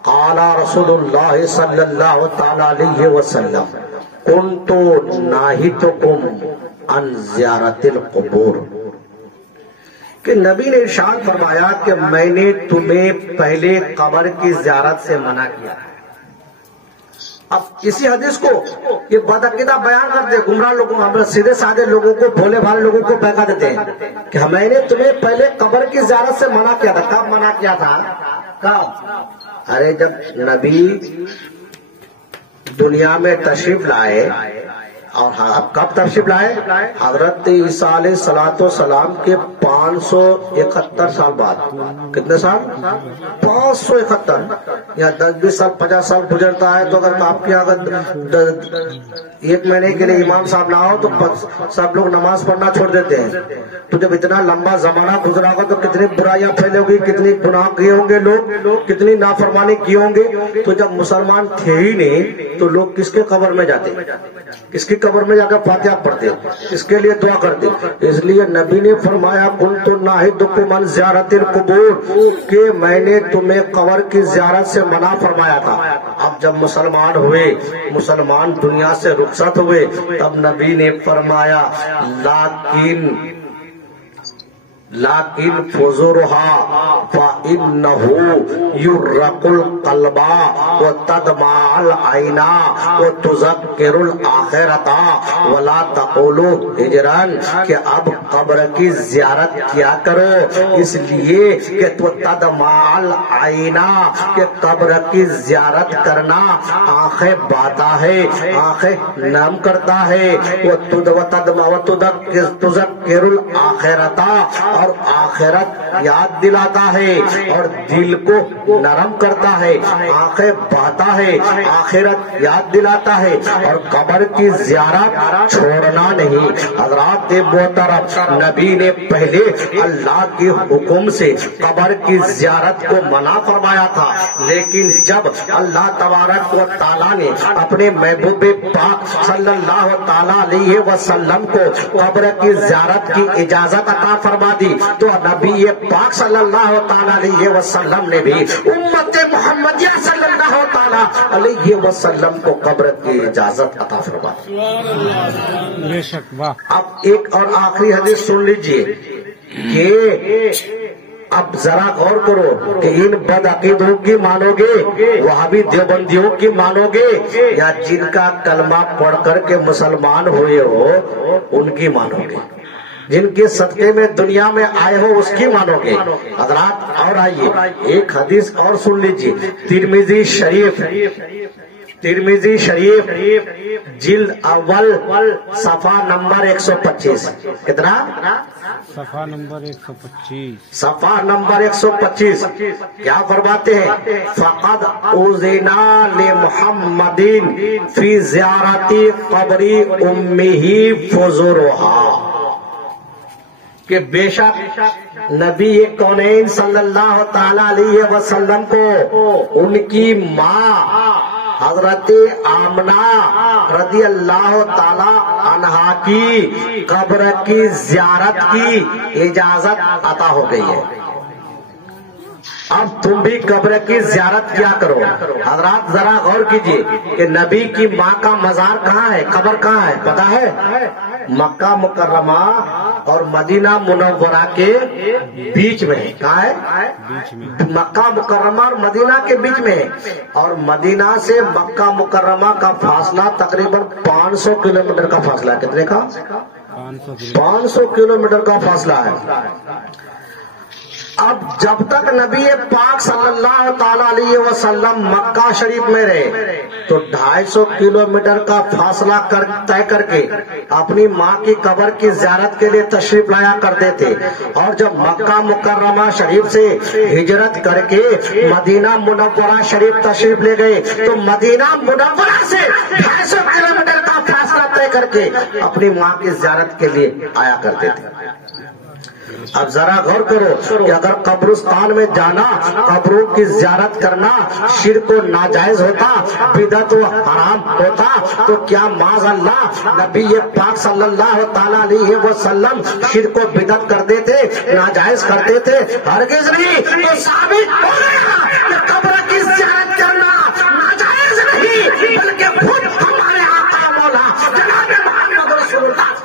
قال رسول اللہ صلی اللہ تعالیٰ علیہ وسلم کنت ناہیتکم عن زیارت القبور، کہ نبی نے ارشاد فرمایا کہ میں نے تمہیں پہلے قبر کی زیارت سے منع کیا ہے۔ اب اسی حدیث کو یہ بدعقیدہ بیان کرتے ہیں، گمراہ لوگوں، ہم سیدھے سادے لوگوں کو، بھولے بھالے لوگوں کو بہکا دیتے ہیں کہ میں نے تمہیں پہلے قبر کی زیارت سے منع کیا تھا۔ کب منع کیا تھا؟ کب؟ ارے جب نبی دنیا میں تشریف لائے، اور اب کب تشریف لائے؟ حضرت عیسیٰ علیہ السلام کے 571 سال بعد۔ کتنے سال؟ 571 یا 10-20 سال 50 سال گزرتا ہے تو اگر آپ کے اگر 1 مہینے کے لیے امام صاحب نہ ہو تو سب لوگ نماز پڑھنا چھوڑ دیتے ہیں۔ تو جب اتنا لمبا زمانہ گزرا ہوگا تو کتنی برائیاں پھیلے ہوگی، کتنی گناہ کیے ہوں گے لوگ، کتنی نافرمانی کیے ہوں گے۔ تو جب مسلمان تھے ہی نہیں تو لوگ کس کے قبر میں جاتے، کس کی قبر میں جا کر فاتحہ پڑھتے، اس کے لیے دعا کرتے؟ اس لیے نبی نے فرمایا کنت ناہیتکم عن زیارت القبور، کہ میں نے تمہیں قبر کی زیارت سے منع فرمایا تھا۔ اب جب مسلمان ہوئے، مسلمان دنیا سے رخصت ہوئے، تب نبی نے فرمایا لیکن فزورها فإنه يرق القلب وتدمع العين وتذكر الآخرة ولا تقولوا ہجران، کہ اب قبر کی زیارت کیا کرو، اس لیے کہ تو تدمال آئینہ، کہ قبر کی زیارت کرنا آنکھیں باتا ہے، آنکھیں نرم کرتا ہے، وہ تذکر الآخرتا، اور آخرت یاد دلاتا ہے، اور دل کو نرم کرتا ہے، آنکھیں بہتا ہے، آخرت یاد دلاتا ہے، اور قبر کی زیارت چھوڑنا نہیں۔ حضرات محترم، نبی نے پہلے اللہ کے حکم سے قبر کی زیارت کو منع فرمایا تھا، لیکن جب اللہ تبارک و تعالیٰ نے اپنے محبوب پاک صلی اللہ تعالیٰ علیہ وسلم کو قبر کی زیارت کی اجازت عطا فرما دی تو نبی پاک صلی اللہ تعالیٰ علیہ وسلم نے بھی امت محمدیہ صلی اللہ تعالیٰ علیہ وسلم کو قبر کی اجازت عطا فرما دی۔ بے شک، واہ۔ اب ایک اور آخری حدیث سن لیجئے کہ اب ذرا غور کرو کہ ان بدعقیدوں کی مانو گے، وہابی دیوبندیوں کی مانو گے، یا جن کا کلمہ پڑھ کر کے مسلمان ہوئے ہو ان کی مانو گے، جن کے صدقے میں دنیا میں آئے ہو اس کی مانو گے؟ حضرات اور آئیے ایک حدیث اور سن لیجیے، ترمذی شریف جلد اول صفحہ نمبر 125۔ کتنا؟ صفحہ نمبر 125۔ صفحہ نمبر 125 کیا فرماتے ہیں؟ فقد اذنا لمحمد فی زیارت قبر امہ فزورها، کہ بے شک نبی کونین صلی اللہ تعالی علیہ وسلم کو ان کی ماں حضرت آمنہ رضی اللہ تعالی عنہا کی قبر کی زیارت کی اجازت عطا ہو گئی ہے۔ اب تم بھی قبر کی زیارت کیا کرو۔ حضرات ذرا غور کیجئے کہ نبی کی ماں کا مزار کہاں ہے، قبر کہاں ہے، پتہ ہے؟ مکہ مکرمہ اور مدینہ منورہ کے بیچ میں ہے۔ کہاں ہے؟ مکہ مکرمہ اور مدینہ کے بیچ میں ہے، اور مدینہ سے مکہ مکرمہ کا فاصلہ تقریباً 500 کلومیٹر کا فاصلہ ہے۔ کتنے کا؟ 500 کلومیٹر کا فاصلہ ہے۔ اب جب تک نبی پاک صلی اللہ تعالی علیہ وسلم مکہ شریف میں رہے تو 250 کلومیٹر کا فاصلہ طے کر کے اپنی ماں کی قبر کی زیارت کے لیے تشریف لایا کرتے تھے، اور جب مکہ مکرمہ شریف سے ہجرت کر کے مدینہ منورہ شریف تشریف لے گئے تو مدینہ منورہ سے 250 کلومیٹر کا فاصلہ طے کر کے اپنی ماں کی زیارت کے لیے آیا کرتے تھے۔ اب ذرا غور کرو کہ اگر قبرستان میں جانا، قبروں کی زیارت کرنا شرک و ناجائز ہوتا، بدعت و حرام ہوتا، تو کیا معاذ اللہ نبی پاک صلی اللہ تعالی علیہ وسلم شرک و بدعت کرتے تھے، ناجائز کرتے تھے؟ ہرگز نہیں۔ تو ثابت ہو گیا کہ قبر کی زیارت کرنا ناجائز نہیں، بلکہ خود ہمارے آقا مولا جناب محمد رسول اللہ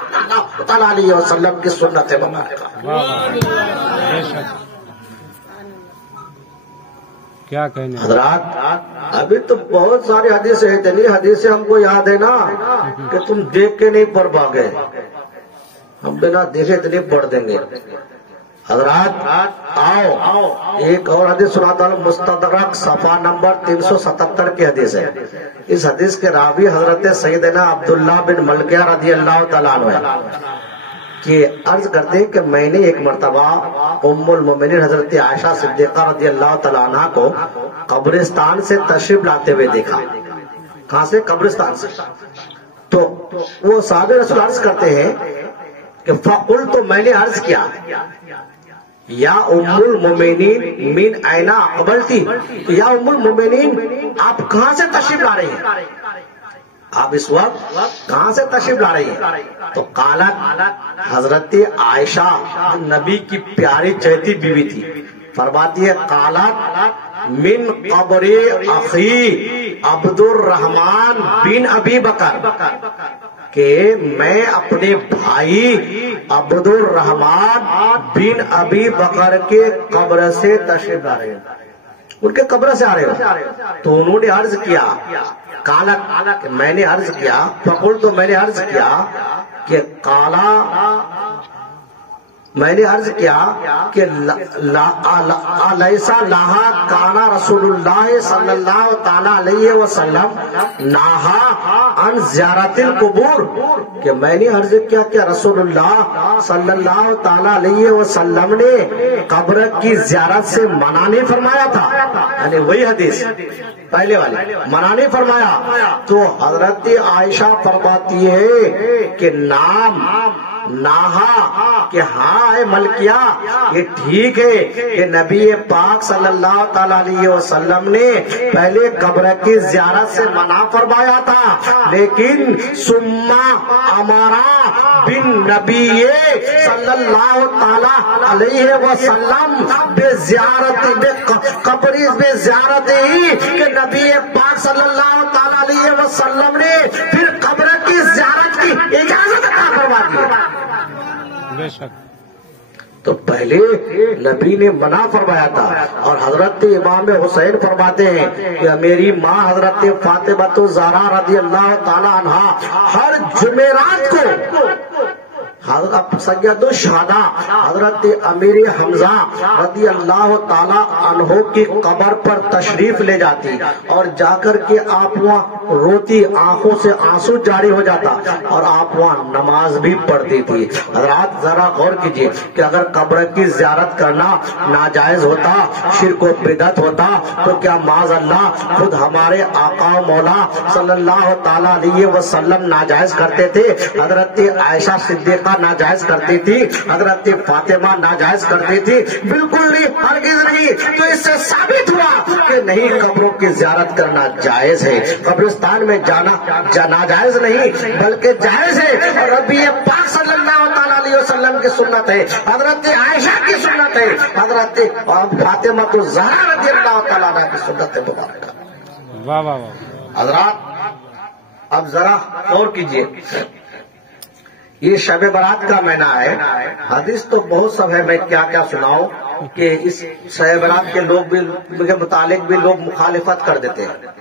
صلی اللہ علیہ وسلم کی سنت مبارکہ۔ کیا کہنے حضرات ابھی تو بہت ساری حدیثیں ہیں، اتنی حدیثیں ہم کو یاد ہے نا کہ تم دیکھ کے نہیں پڑھ پاگے، ہم بنا دیکھے اتنی پڑھ دیں گے۔ حضرات آؤ ایک اور حدیث سناتا ہوں، مستدرک صفحہ نمبر 377 کی حدیث ہے۔ اس حدیث کے راوی حضرت سیدنا عبداللہ بن ملکیہ رضی اللہ تعالیٰ عنہ کہ عرض کرتے ہیں کہ میں نے ایک مرتبہ ام المومنین حضرت عائشہ صدیقہ رضی اللہ تعالیٰ عنہ کو قبرستان سے تشریف لاتے ہوئے دیکھا۔ کہاں سے؟ قبرستان سے۔ تو وہ صحابہ رسول عرض کرتے ہیں کہ فقل، تو میں نے عرض کیا یا ام المومنین من اینا اقبلتی، یا ام المومنین آپ کہاں سے تشریف لا رہی ہیں، آپ اس وقت کہاں سے تشریف لا رہی ہیں؟ تو قالت، حضرت عائشہ نبی کی پیاری چہتی بیوی تھی، فرماتی ہے قالت من قبر اخی عبد الرحمن بن ابی بکر، کہ میں اپنے بھائی عبد الرحمن بن ابی بکر کے قبر سے تشریف لا رہے ہیں، ان کے قبر سے آ رہے ہو۔ تو انہوں نے عرض کیا قالت، میں نے عرض کیا، فقل، تو میں نے عرض کیا کہ قالا میں نے عرض کیا کہ لیسا لہا کانا رسول اللہ صلی اللہ تعالی علیہ وسلم نہا عن زیارت القبور، کہ میں نے عرض کیا کہ رسول اللہ صلی اللہ تعالی علیہ وسلم نے قبر کی زیارت سے منع نہیں فرمایا تھا، یعنی وہی حدیث پہلے والی منع نہیں فرمایا، تو حضرت عائشہ فرماتی ہے کہ نام نہا، کہ ہاں اے ملکیہ یہ ٹھیک ہے کہ نبی پاک صلی اللہ تعالی علیہ وسلم نے پہلے قبر کی زیارت سے منع فرمایا تھا، لیکن سما امارا بن نبی صلی اللہ تعالی علیہ وسلم بے زیارت قبر بے زیارت ہی، کہ نبی پاک صلی اللہ تعالی علیہ وسلم نے پھر قبر کی زیارت کی اجازت عطا فرما دی۔ بے شک تو پہلے نبی نے منع فرمایا تھا، اور حضرت امام حسین فرماتے ہیں کہ میری ماں حضرت فاطمہ الزہرا رضی اللہ تعالی عنہا ہر جمعرات کو حضرت سید الشہداء حضرت امیر حمزہ رضی اللہ تعالی عنہ کی قبر پر تشریف لے جاتی، اور جا کر کے آپ وہاں روتی، آنکھوں سے آنسو جاری ہو جاتا، اور آپ وہاں نماز بھی پڑھتی تھی۔ حضرات ذرا غور کیجئے کہ اگر قبر کی زیارت کرنا ناجائز ہوتا، شرک و بدعت ہوتا، تو کیا معاذ اللہ خود ہمارے آقا و مولا صلی اللہ تعالی علیہ وسلم ناجائز کرتے تھے؟ حضرت عائشہ صدیقہ ناجائز کرتی تھی، حضرت فاطمہ ناجائز کرتی تھی؟ بالکل نہیں، ہرگز نہیں۔ تو اس سے ثابت ہوا کہ نہیں، قبروں کی زیارت کرنا جائز ہے، قبرستان میں جانا ناجائز نہیں بلکہ جائز ہے، اور نبی پاک صلی اللہ تعالی علیہ وسلم کی سنت ہے، حضرت عائشہ کی سنت ہے، حضرت فاطمہ الزہرا رضی اللہ تعالیٰ عنہ کی سنت مبارکہ۔ واہ واہ واہ۔ حضرات اب ذرا غور کیجئے، یہ شب برات کا مہینہ ہے، حدیث تو بہت سب ہے، میں کیا کیا سناؤں کہ اس شب برات کے لوگ بھی کے متعلق بھی لوگ مخالفت کر دیتے ہیں،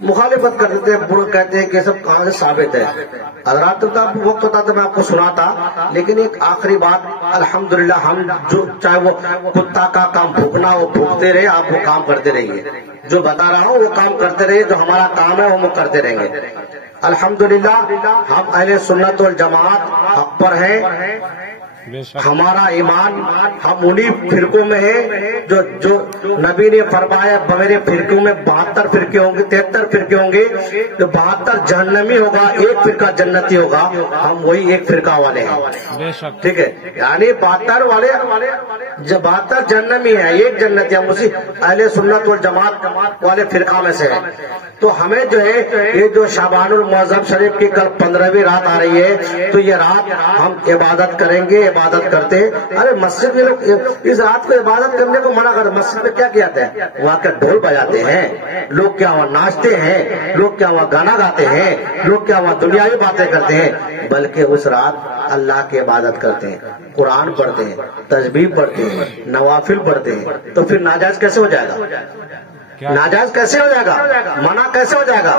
مخالفت کر دیتے ہیں، برے کہتے ہیں کہ سب کہاں سے ثابت ہے۔ حضرات وقت ہوتا تو میں آپ کو سناتا، لیکن ایک آخری بات، الحمدللہ ہم جو چاہے وہ کتا کا کام بھوکنا وہ بھوکتے رہے، آپ وہ کام کرتے رہیے، جو بتا رہا ہوں وہ کام کرتے رہیے، جو ہمارا کام ہے وہ کرتے رہیں گے۔ الحمدللہ ہم اہل سنت والجماعت حق پر ہیں، ہمارا ایمان ہم انہی فرقوں میں ہیں جو نبی نے فرمایا میرے فرقوں میں 72 فرقے ہوں گے، 73 فرقے ہوں گے، جو 72 جہنمی ہوگا، ایک فرقہ جنتی ہوگا، ہم وہی ایک فرقہ والے ہیں، ٹھیک ہے؟ یعنی 72 والے جو 72 جہنمی ہیں، ایک جنتی، ہم اسی اہل سنت والجماعت والے فرقہ میں سے ہیں۔ تو ہمیں جو ہے یہ جو شعبان المعظم شریف کی کل 15ویں رات آ رہی ہے، تو یہ رات ہم عبادت کریں گے، عبادت کرتے ہیں۔ ارے مسجد میں لوگ اس رات کو عبادت کرنے کو منع کرتے، مسجد میں کیا کیا جاتا ہے؟ وہاں کے ڈھول بجاتے ہیں لوگ، کیا وہاں ناچتے ہیں لوگ، کیا وہاں گانا گاتے ہیں لوگ، کیا وہاں دنیاوی باتیں کرتے ہیں، بلکہ اس رات اللہ کی عبادت کرتے ہیں، قرآن پڑھتے ہیں، تسبیح پڑھتے ہیں، نوافل پڑھتے ہیں۔ تو پھر ناجائز کیسے ہو جائے گا؟ ناجائز کیسے ہو جائے گا؟ منع کیسے ہو جائے گا؟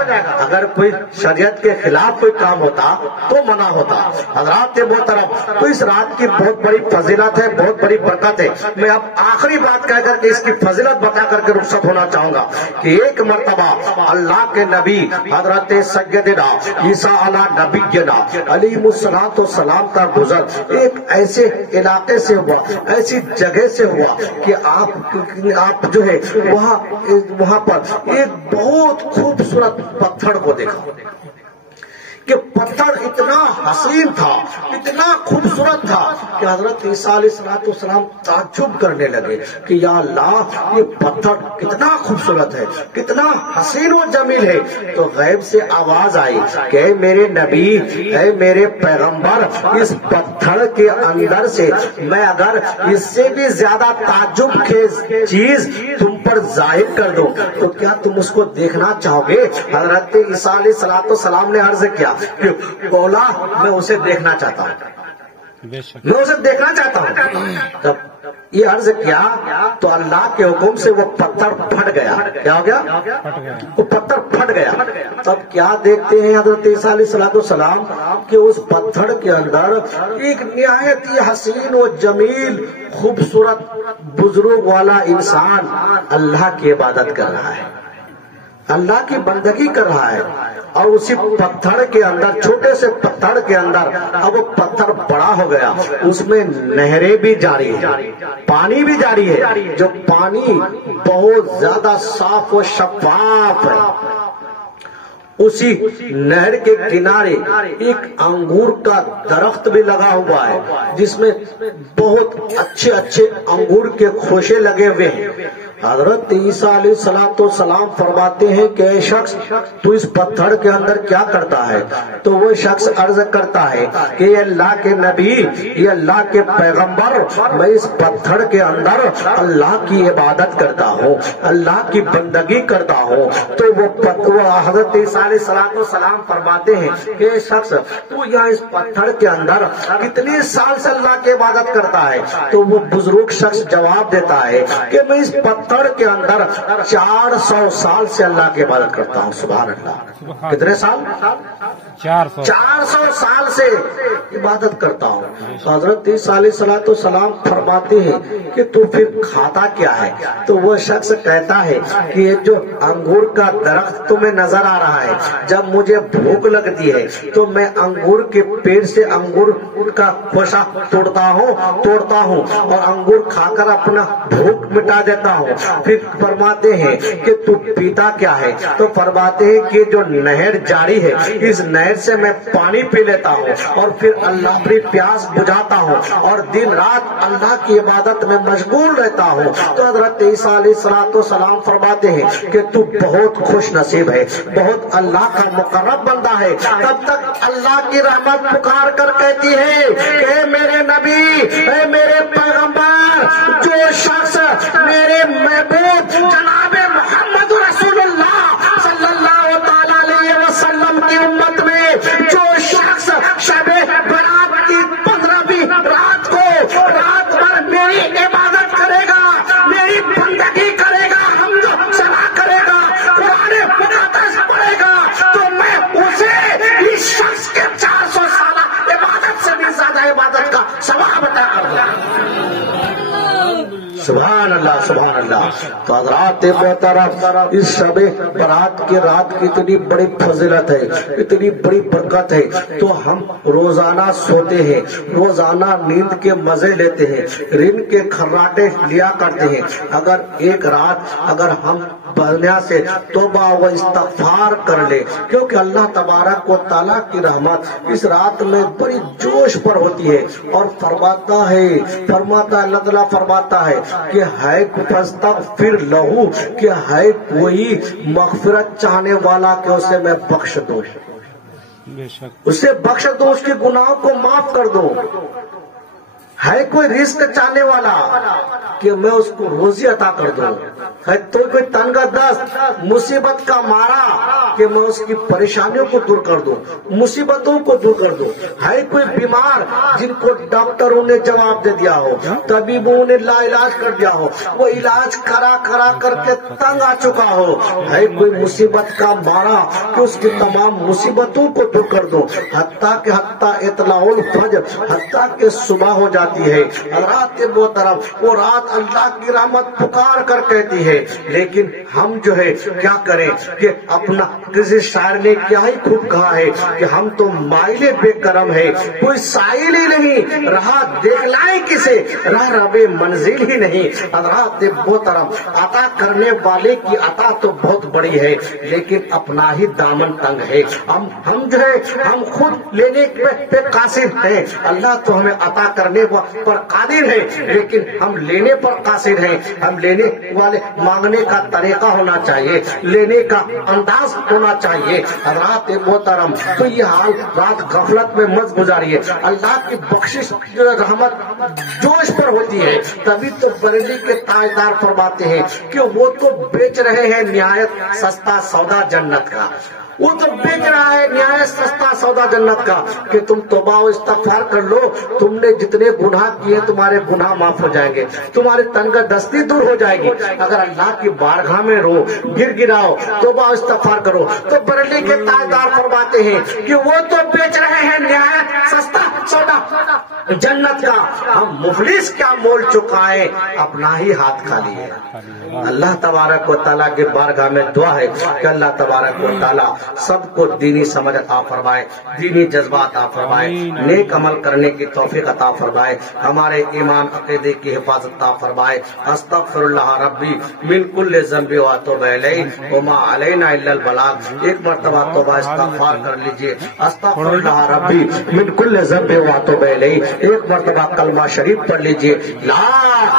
اگر کوئی شریعت کے خلاف کوئی کام ہوتا تو منع ہوتا۔ حضرات محترم، تو اس رات کی بہت بڑی فضیلت ہے، بہت بڑی برکت ہے۔ میں اب آخری بات کہہ کر کے اس کی فضیلت بتا کر کے رخصت ہونا چاہوں گا کہ ایک مرتبہ اللہ کے نبی حضرت سیدنا عیسیٰ علیہ نبینا علیہ الصلوۃ والسلام کا گزر ایک ایسے علاقے سے ہوا، ایسی جگہ سے ہوا کہ آپ جو ہے وہاں پر ایک بہت خوبصورت پتھر کو دیکھا کہ پتھر اتنا حسین تھا، اتنا خوبصورت تھا کہ حضرت عیسیٰ علیہ السلام تعجب کرنے لگے کہ یا اللہ یہ پتھر کتنا خوبصورت ہے، کتنا حسین و جمیل ہے۔ تو غیب سے آواز آئی کہ اے میرے نبی، اے میرے پیغمبر، اس پتھر کے اندر سے میں اگر اس سے بھی زیادہ تعجب خیز چیز تم پر ظاہر کر دوں تو کیا تم اس کو دیکھنا چاہو گے؟ حضرت عیسیٰ علیہ السلام نے عرض کیا کہ مولا میں اسے دیکھنا چاہتا ہوں، میں اسے دیکھنا چاہتا ہوں۔ تب یہ عرض کیا تو اللہ کے حکم سے وہ پتھر پھٹ گیا. کیا ہو گیا؟ وہ پتھر پھٹ گیا. تب کیا دیکھتے ہیں حضرت عیسیٰ علیہ السلام کہ اس پتھر کے اندر ایک نہایت ہی حسین و جمیل خوبصورت بزرگ والا انسان اللہ کی عبادت کر رہا ہے، اللہ کی بندگی کر رہا ہے. اور اسی پتھر کے اندر، چھوٹے سے پتھر کے اندر اب وہ پتھر بڑا ہو گیا، اس میں نہریں بھی جاری ہے، پانی بھی جاری ہے، جو پانی بہت زیادہ صاف و شفاف ہے. اسی نہر کے کنارے ایک انگور کا درخت بھی لگا ہوا ہے جس میں بہت اچھے اچھے انگور کے خوشے لگے ہوئے ہیں. حضرت عیسیٰ علیہ السلام فرماتے ہیں کہ اے شخص تو اس پتھر کے اندر کیا کرتا ہے؟ تو وہ شخص عرض کرتا ہے کہ یہ اللہ کے نبی، یہ اللہ کے پیغمبر، میں اس پتھر کے اندر اللہ کی عبادت کرتا ہوں، اللہ کی بندگی کرتا ہوں. تو وہ حضرت عیسیٰ علیہ السلام فرماتے ہیں کہ اے شخص تو یہاں اس پتھر کے اندر کتنے سال سے اللہ کی عبادت کرتا ہے؟ تو وہ بزرگ شخص جواب دیتا ہے کہ میں اس پتھر کے اندر 400 سال سے اللہ کی عبادت کرتا ہوں. سبحان اللہ. کتنے سال؟ 400 سال سے عبادت کرتا ہوں. حضرت عیسیٰ علیہ السلام فرماتے ہیں کہ تو پھر کھاتا کیا ہے؟ تو وہ شخص کہتا ہے کہ یہ جو انگور کا درخت تمہیں نظر آ رہا ہے، جب مجھے بھوک لگتی ہے تو میں انگور کے پیڑ سے انگور کا خوشہ توڑتا ہوں اور انگور کھا کر اپنا بھوک مٹا دیتا ہوں. پھر فرماتے ہیں کہ تو پیتا کیا ہے؟ تو فرماتے ہیں کہ جو نہر جاری ہے اس نہر سے میں پانی پی لیتا ہوں اور پھر اللہ اپنی پیاس بجھاتا ہوں اور دن رات اللہ کی عبادت میں مشغول رہتا ہوں. تو حضرت عیسیٰ علیہ السلام فرماتے ہیں کہ تو بہت خوش نصیب ہے، بہت اللہ کا مقرب بندہ ہے. تب تک اللہ کی رحمت پکار کر کہتی ہے کہ اے میرے نبی، اے میرے پیغمبر، جو شخص میرے محبوب جناب محمد رسول اللہ صلی اللہ تعالی علیہ وسلم کی امت میں جو شخص شب برات کی 15ویں رات کو رات بھر میری عبادت کرے گا، میری بندگی کرے گا، حمد ثنا کرے گا، قرآن مقدس پڑھے گا، تو میں اسے اس شخص کے 400 سالہ عبادت سے بھی زیادہ عبادت کا ثواب عطا کر دوں. سبحان اللہ، سبحان اللہ. تو حضرات محترم، اس شب برات کی رات کی اتنی بڑی فضیلت ہے، اتنی بڑی برکت ہے، تو ہم روزانہ سوتے ہیں، روزانہ نیند کے مزے لیتے ہیں، رن کے کھراٹے لیا کرتے ہیں. اگر ایک رات اگر ہم بنیا سے توبہ و استغفار کر لے، کیونکہ اللہ تبارک و تعالیٰ کی رحمت اس رات میں بڑی جوش پر ہوتی ہے. اور فرماتا اللہ تعالیٰ فرماتا ہے کہ ہے فاستغفر لہو، کہ ہے کوئی مغفرت چاہنے والا کہ اسے میں بخش دوں، اسے بخش دوں، اس کے گناہوں کو معاف کر دوں. ہے کوئی رزق چاہنے والا کہ میں اس کو روزی عطا کر دوں. ہے تو کوئی تنگ دست مصیبت کا مارا کہ میں اس کی پریشانیوں کو دور کر دوں، مصیبتوں کو دور کر دوں. ہے کوئی بیمار جن کو ڈاکٹروں نے جواب دے دیا ہو، طبیبوں نے لا علاج کر دیا ہو، وہ علاج کرا کر کے تنگ آ چکا ہو. ہے کوئی مصیبت کا مارا کہ اس کی تمام مصیبتوں کو دور کر دوں، حتیٰ اطلاع الفجر، حتیٰ کہ صبح ہو جاتی ہے. رات محترم، وہ رات اللہ کی رحمت پکار کر کہتی ہے. لیکن ہم جو ہے کیا کریں کہ اپنا کسی شاعر نے کیا ہی خوب کہا ہے کہ ہم تو مائل بے کرم ہے، کوئی سائل ہی نہیں، راہ دیکھ لائیں کسے، راہ رب منزل ہی نہیں. حضرات محترم، عطا کرنے والے کی عطا تو بہت بڑی ہے لیکن اپنا ہی دامن تنگ ہے. ہم جو ہے ہم خود لینے پہ قاصر ہیں، اللہ تو ہمیں عطا کرنے پر قادر ہے لیکن ہم لینے پر قاصر ہیں. ہم لینے والے، مانگنے کا طریقہ ہونا چاہیے، لینے کا انداز ہونا چاہیے. حضرات محترم، تو یہ حال رات غفلت میں مت گزاریے. اللہ کی بخشش رحمت جوش پر ہوتی ہے. تبھی تو بریلی کے تاجدار فرماتے ہیں کہ وہ تو بیچ رہے ہیں نہایت سستا سودا جنت کا، وہ تو بیچ رہا ہے نہایت سستا سودا جنت کا کہ تم توبہ و استغفار کر لو، تم نے جتنے گناہ کیے تمہارے گناہ معاف ہو جائیں گے، تمہاری تنگ دستی دور ہو جائے گی اگر اللہ کی بارگاہ میں رو گر گراؤ توبہ و استغفار کرو۔ تو بریلی کے تاجدار فرماتے ہیں کہ وہ تو بیچ رہے ہیں نہایت سستا سودا جنت کا، ہم مفلس کیا مول چکائیں اپنا ہی ہاتھ کھالی ہے۔ اللہ تبارک و تعالیٰ کے بارگاہ میں دعا ہے کہ اللہ تبارک و تعالیٰ سب کو دینی سمجھ عطا فرمائے، دینی جذبات عطا فرمائے، نیک عمل کرنے کی توفیق عطا فرمائے، ہمارے ایمان عقیدے کی حفاظت عطا فرمائے۔ استغفر اللہ ربی من کل ذنب واتوب الیہ وما علینا الا البلاغ۔ ایک مرتبہ توبہ استغفار کر لیجئے، استغفر اللہ ربی من کل ذنب واتوب الیہ۔ ایک مرتبہ کلمہ شریف پڑھ لیجئے، لا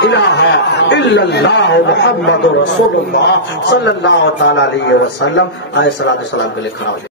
الہ الا اللہ محمد رسول اللہ صلی اللہ تعالی علیہ وسلم۔ آئے صلاۃ و سلام کے لیے کھڑا ہو جائے۔